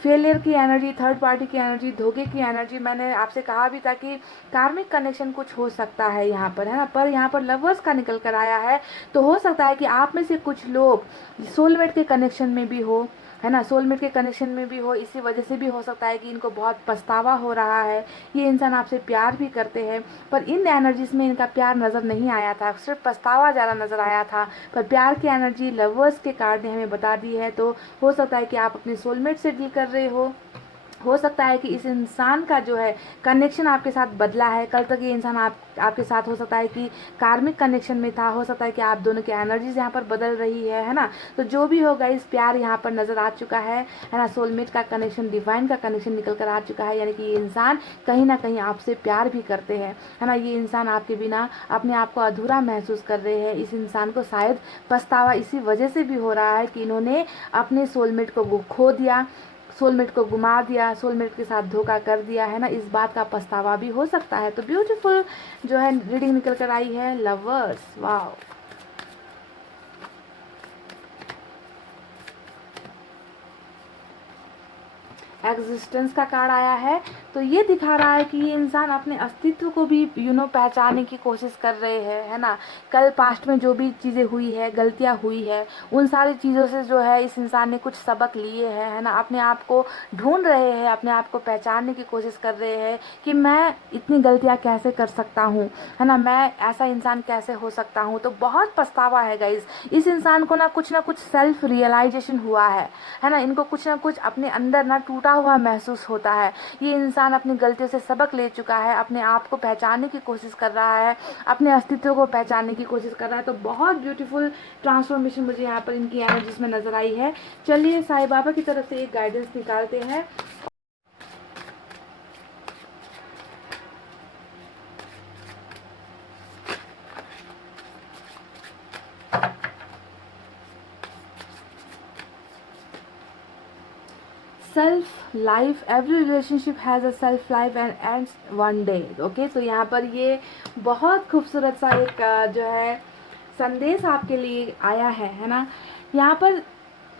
फेलियर की एनर्जी, थर्ड पार्टी की एनर्जी, धोखे की एनर्जी। मैंने आपसे कहा भी था कि कार्मिक कनेक्शन कुछ हो सकता है यहाँ पर, है ना, पर यहाँ पर लवर्स का निकल कर आया है। तो हो सकता है कि आप में से कुछ लोग सोलमेट के कनेक्शन में भी हो, है ना, सोलमेट के कनेक्शन में भी हो। इसी वजह से भी हो सकता है कि इनको बहुत पछतावा हो रहा है। ये इंसान आपसे प्यार भी करते हैं, पर इन एनर्जीज में इनका प्यार नज़र नहीं आया था, सिर्फ पछतावा ज़्यादा नज़र आया था। पर प्यार की एनर्जी लवर्स के कार्ड ने हमें बता दी है। तो हो सकता है कि आप अपने सोलमेट से डील कर रहे हो सकता है कि इस इंसान का जो है कनेक्शन आपके साथ बदला है। कल तक ये इंसान आपके साथ हो सकता है कि कार्मिक कनेक्शन में था, हो सकता है कि आप दोनों की एनर्जीज यहाँ पर बदल रही है ना। तो जो भी होगा, इस प्यार यहाँ पर नज़र आ चुका है ना। सोलमेट का कनेक्शन, डिवाइन का कनेक्शन निकल कर आ चुका है, यानी कि ये इंसान कहीं ना कहीं आपसे प्यार भी करते हैं, है ना। ये इंसान आपके बिना अपने आप को अधूरा महसूस कर रहे हैं। इस इंसान को शायद पछतावा इसी वजह से भी हो रहा है कि इन्होंने अपने सोलमेट को खो दिया, सोलमेट को गुमा दिया, सोलमेट के साथ धोखा कर दिया, है ना। इस बात का पछतावा भी हो सकता है। तो ब्यूटीफुल जो है रीडिंग निकल कर आई है, लवर्स, वाओ। एग्जिस्टेंस का कार्ड आया है। तो ये दिखा रहा है कि ये इंसान अपने अस्तित्व को भी पहचानने की कोशिश कर रहे हैं, है ना। कल पास्ट में जो भी चीज़ें हुई है, गलतियां हुई है, उन सारी चीज़ों से जो है इस इंसान ने कुछ सबक लिए हैं, है ना। अपने आप को ढूंढ रहे हैं, अपने आप को पहचानने की कोशिश कर रहे हैं कि मैं इतनी गलतियाँ कैसे कर सकता हूँ, है ना, मैं ऐसा इंसान कैसे हो सकता हूँ। तो बहुत पछतावा है गाइज। इस इंसान को ना कुछ सेल्फ रियलाइजेशन हुआ है ना। इनको कुछ ना कुछ अपने अंदर ना टूटा हुआ महसूस होता है। ये इंसान अपनी गलतियों से सबक ले चुका है, अपने आप को पहचानने की कोशिश कर रहा है, अपने अस्तित्व को पहचानने की कोशिश कर रहा है। तो बहुत ब्यूटीफुल ट्रांसफॉर्मेशन मुझे यहाँ पर इनकी एनर्जीज में नजर आई है। चलिए साईं बाबा की तरफ से एक गाइडेंस निकालते हैं। Self life, every relationship has a self life and ends one day. Okay, तो यहाँ पर ये बहुत खूबसूरत सा एक जो है संदेश आपके लिए आया है ना। यहाँ पर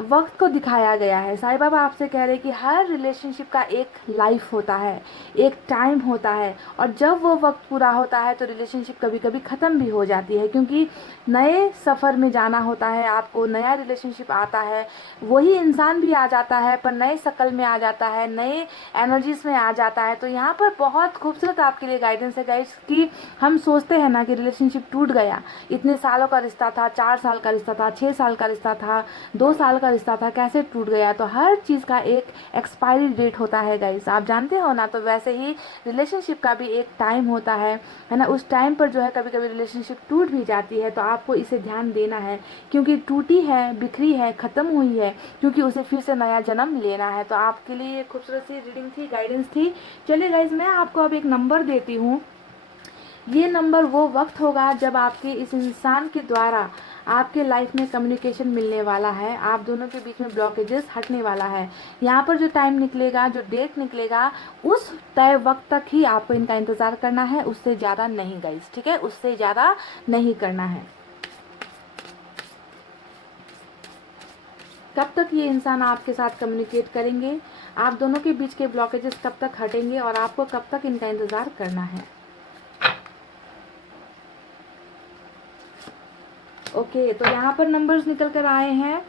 वक्त को दिखाया गया है। साईं बाबा आपसे कह रहे हैं कि हर रिलेशनशिप का एक लाइफ होता है, एक टाइम होता है, और जब वो वक्त पूरा होता है तो रिलेशनशिप कभी कभी ख़त्म भी हो जाती है, क्योंकि नए सफ़र में जाना होता है आपको, नया रिलेशनशिप आता है, वही इंसान भी आ जाता है पर नए शक्ल में आ जाता है, नए एनर्जीज में आ जाता है। तो यहाँ पर बहुत खूबसूरत आपके लिए गाइडेंस है गाइस कि हम सोचते हैं ना कि रिलेशनशिप टूट गया, इतने सालों का रिश्ता था, 4 साल का रिश्ता था, 6 साल का रिश्ता था, 2 साल का रिश्ता था, कैसे टूट गया। तो हर चीज़ का एक एक्सपायरी डेट होता है गाइस, आप जानते हो ना। तो वैसे ही रिलेशनशिप का भी एक टाइम होता है ना। उस टाइम पर जो है कभी कभी रिलेशनशिप टूट भी जाती है, तो आपको इसे ध्यान देना है, क्योंकि टूटी है, बिखरी है, ख़त्म हुई है, क्योंकि उसे फिर से नया जन्म लेना है। तो आपके लिए खूबसूरत सी रीडिंग थी, गाइडेंस थी। चलिए गाइस, मैं आपको अब एक नंबर देती हूँ। ये नंबर वो वक्त होगा जब आपके इस इंसान के द्वारा आपके लाइफ में कम्युनिकेशन मिलने वाला है, आप दोनों के बीच में ब्लॉकेजेस हटने वाला है। यहाँ पर जो टाइम निकलेगा, जो डेट निकलेगा, उस तय वक्त तक ही आपको इनका इंतज़ार करना है, उससे ज़्यादा नहीं गाइस, ठीक है, उससे ज़्यादा नहीं करना है। कब तक ये इंसान आपके साथ कम्युनिकेट करेंगे, आप दोनों के बीच के ब्लॉकेजेस कब तक हटेंगे, और आपको कब तक इनका इंतज़ार करना है। ओके, तो यहाँ पर नंबर्स निकल कर आए हैं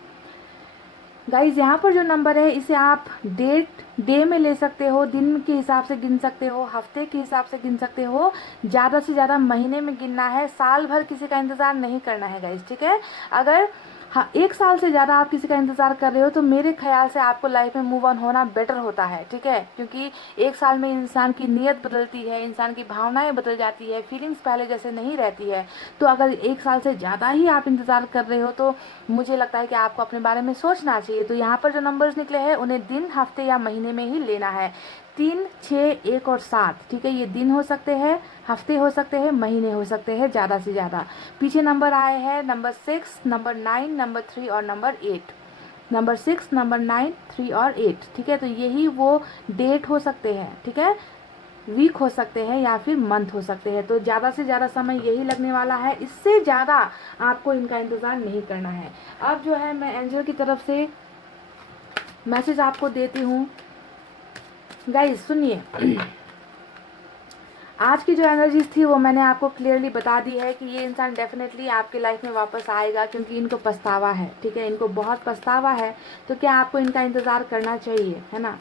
गाइज। यहाँ पर जो नंबर है इसे आप डे में ले सकते हो, दिन के हिसाब से गिन सकते हो, हफ्ते के हिसाब से गिन सकते हो, ज़्यादा से ज़्यादा महीने में गिनना है। साल भर किसी का इंतज़ार नहीं करना है गाइज, ठीक है। अगर हाँ 1 साल से ज़्यादा आप किसी का इंतज़ार कर रहे हो तो मेरे ख्याल से आपको लाइफ में मूव ऑन होना बेटर होता है, ठीक है, क्योंकि 1 साल में इंसान की नीयत बदलती है, इंसान की भावनाएं बदल जाती है, फीलिंग्स पहले जैसे नहीं रहती है। तो अगर 1 साल से ज़्यादा ही आप इंतज़ार कर रहे हो तो मुझे लगता है कि आपको अपने बारे में सोचना चाहिए। तो यहाँ पर जो नंबर्स निकले हैं उन्हें दिन, हफ्ते या महीने में ही लेना है। 3, 6, 1 और 7, ठीक है। ये दिन हो सकते हैं, हफ्ते हो सकते हैं, महीने हो सकते हैं, ज़्यादा से ज़्यादा। पीछे नंबर आए हैं नंबर 6, नंबर 9, नंबर 3 और नंबर 8। नंबर 6, नंबर 9, 3 और 8, ठीक है। तो यही वो डेट हो सकते हैं, ठीक है, वीक हो सकते हैं या फिर मंथ हो सकते हैं। तो ज़्यादा से ज़्यादा समय यही लगने वाला है, इससे ज़्यादा आपको इनका इंतज़ार नहीं करना है। अब जो है मैं एंजल की तरफ से मैसेज आपको देती हूँ। गाइस सुनिए, आज की जो एनर्जीज थी वो मैंने आपको क्लियरली बता दी है कि ये इंसान डेफिनेटली आपकी लाइफ में वापस आएगा, क्योंकि इनको पछतावा है, ठीक है, इनको बहुत पछतावा है। तो क्या आपको इनका इंतज़ार करना चाहिए, है ना,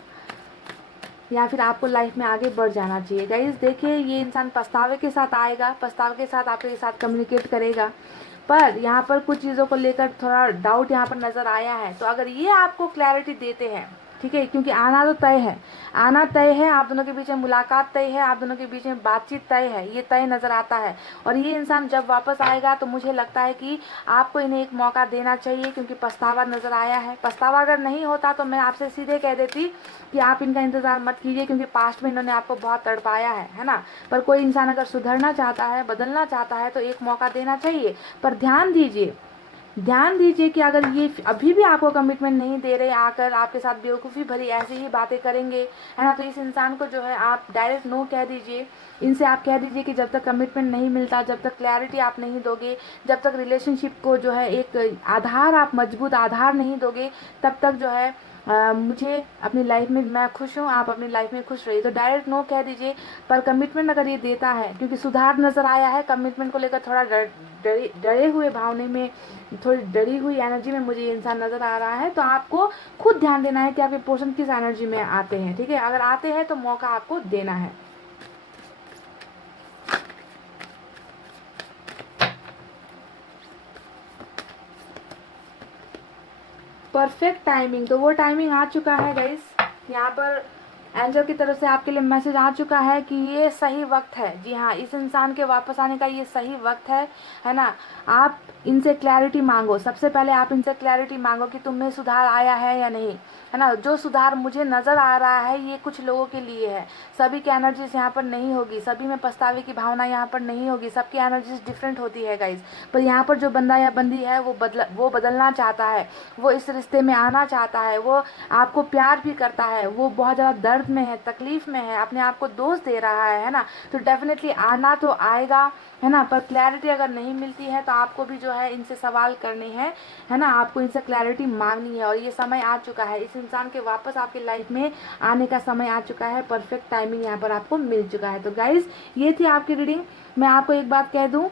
या फिर आपको लाइफ में आगे बढ़ जाना चाहिए। गाइस देखिए, ये इंसान पछतावे के साथ आएगा, पछतावे के साथ आपके साथ कम्युनिकेट करेगा, पर यहाँ पर कुछ चीज़ों को लेकर थोड़ा डाउट यहाँ पर नज़र आया है। तो अगर ये आपको क्लैरिटी देते हैं, ठीक है, क्योंकि आना तो तय है, आना तय है, आप दोनों के बीच में मुलाकात तय है, आप दोनों के बीच में बातचीत तय है, ये तय नज़र आता है। और ये इंसान जब वापस आएगा तो मुझे लगता है कि आपको इन्हें एक मौका देना चाहिए, क्योंकि पछतावा नज़र आया है। पछतावा अगर नहीं होता तो मैं आपसे सीधे कह देती कि आप इनका इंतज़ार मत कीजिए, क्योंकि पास्ट में इन्होंने आपको बहुत तड़पाया है ना। पर कोई इंसान अगर सुधरना चाहता है, बदलना चाहता है, तो एक मौका देना चाहिए। पर ध्यान दीजिए, ध्यान दीजिए कि अगर ये अभी भी आपको कमिटमेंट नहीं दे रहे, आकर आपके साथ बेवकूफ़ी भरी ऐसी ही बातें करेंगे, है ना, तो इस इंसान को जो है आप डायरेक्ट नो कह दीजिए। इनसे आप कह दीजिए कि जब तक कमिटमेंट नहीं मिलता, जब तक क्लैरिटी आप नहीं दोगे, जब तक रिलेशनशिप को जो है एक आधार, आप मजबूत आधार नहीं दोगे, तब तक जो है मुझे अपनी लाइफ में, मैं खुश हूँ, आप अपनी लाइफ में खुश रहिए। तो डायरेक्ट नो कह दीजिए। पर कमिटमेंट अगर ये देता है, क्योंकि सुधार नज़र आया है, कमिटमेंट को लेकर थोड़ा डरे हुए भावने में, थोड़ी डरी हुई एनर्जी में मुझे ये इंसान नज़र आ रहा है। तो आपको खुद ध्यान देना है कि आपके पर्सन किस एनर्जी में आते हैं, ठीक है। अगर आते हैं तो मौका आपको देना है। परफेक्ट टाइमिंग, तो वो टाइमिंग आ चुका है गाइस। यहाँ पर एंजल की तरफ से आपके लिए मैसेज आ चुका है कि ये सही वक्त है। जी हाँ, इस इंसान के वापस आने का ये सही वक्त है ना। आप इनसे क्लैरिटी मांगो, सबसे पहले आप इनसे क्लैरिटी मांगो कि तुम में सुधार आया है या नहीं, है ना। जो सुधार मुझे नज़र आ रहा है ये कुछ लोगों के लिए है, सभी की एनर्जीज यहाँ पर नहीं होगी, सभी में पछतावे की भावना यहाँ पर नहीं होगी, सबकी एनर्जीज डिफरेंट होती है गाइज। पर यहाँ पर जो बंदा या बंदी है वो बदलना चाहता है, वो इस रिश्ते में आना चाहता है, वो आपको प्यार भी करता है, वो बहुत ज़्यादा दर्द में है, तकलीफ में है, अपने आप को दोष दे रहा है ना। तो डेफिनेटली आना तो आएगा, है ना। पर क्लैरिटी अगर नहीं मिलती है तो आपको भी जो है इनसे सवाल करने हैं, है ना, आपको इनसे क्लैरिटी मांगनी है। और ये समय आ चुका है, इस इंसान के वापस आपकी लाइफ में आने का समय आ चुका है, परफेक्ट टाइमिंग यहाँ पर आपको मिल चुका है। तो गाइज ये थी आपकी रीडिंग। मैं आपको एक बात कह दूँ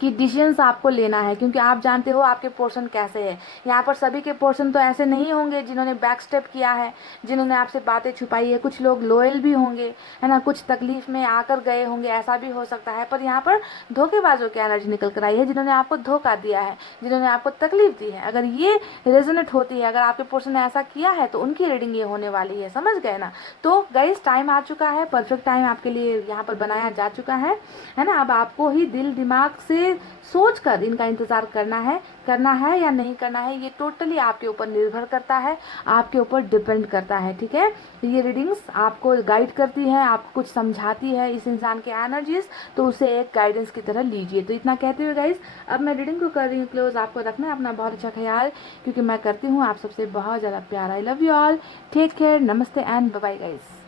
कि डिसीजंस आपको लेना है, क्योंकि आप जानते हो आपके पोर्शन कैसे है। यहाँ पर सभी के पोर्शन तो ऐसे नहीं होंगे जिन्होंने बैक स्टेप किया है, जिन्होंने आपसे बातें छुपाई है। कुछ लोग लॉयल भी होंगे, है ना, कुछ तकलीफ में आकर गए होंगे, ऐसा भी हो सकता है। पर यहाँ पर धोखेबाजों की एनर्जी निकल कर आई है, जिन्होंने आपको धोखा दिया है, जिन्होंने आपको तकलीफ दी है। अगर ये रेजोनेट होती है, अगर आपके पोर्शन ने ऐसा किया है, तो उनकी रीडिंग ये होने वाली है, समझ गए ना। तो गाइस टाइम आ चुका है, परफेक्ट टाइम आपके लिए यहाँ पर बनाया जा चुका है ना। अब आपको ही दिल दिमाग से सोचकर इनका इंतजार करना है या नहीं करना है, ये टोटली आपके ऊपर निर्भर करता है, आपके ऊपर डिपेंड करता है, ठीक है। ये रीडिंग्स आपको गाइड करती है, आपको कुछ समझाती है इस इंसान के एनर्जीज, तो उसे एक गाइडेंस की तरह लीजिए। तो इतना कहते हुए गाइस अब मैं रीडिंग को कर रही हूँ क्लोज। आपको रखना है अपना बहुत अच्छा ख्याल, क्योंकि मैं करती हूँ आप सबसे बहुत ज़्यादा प्यार। I love you all, take care, नमस्ते एंड बाय बाय गाइस।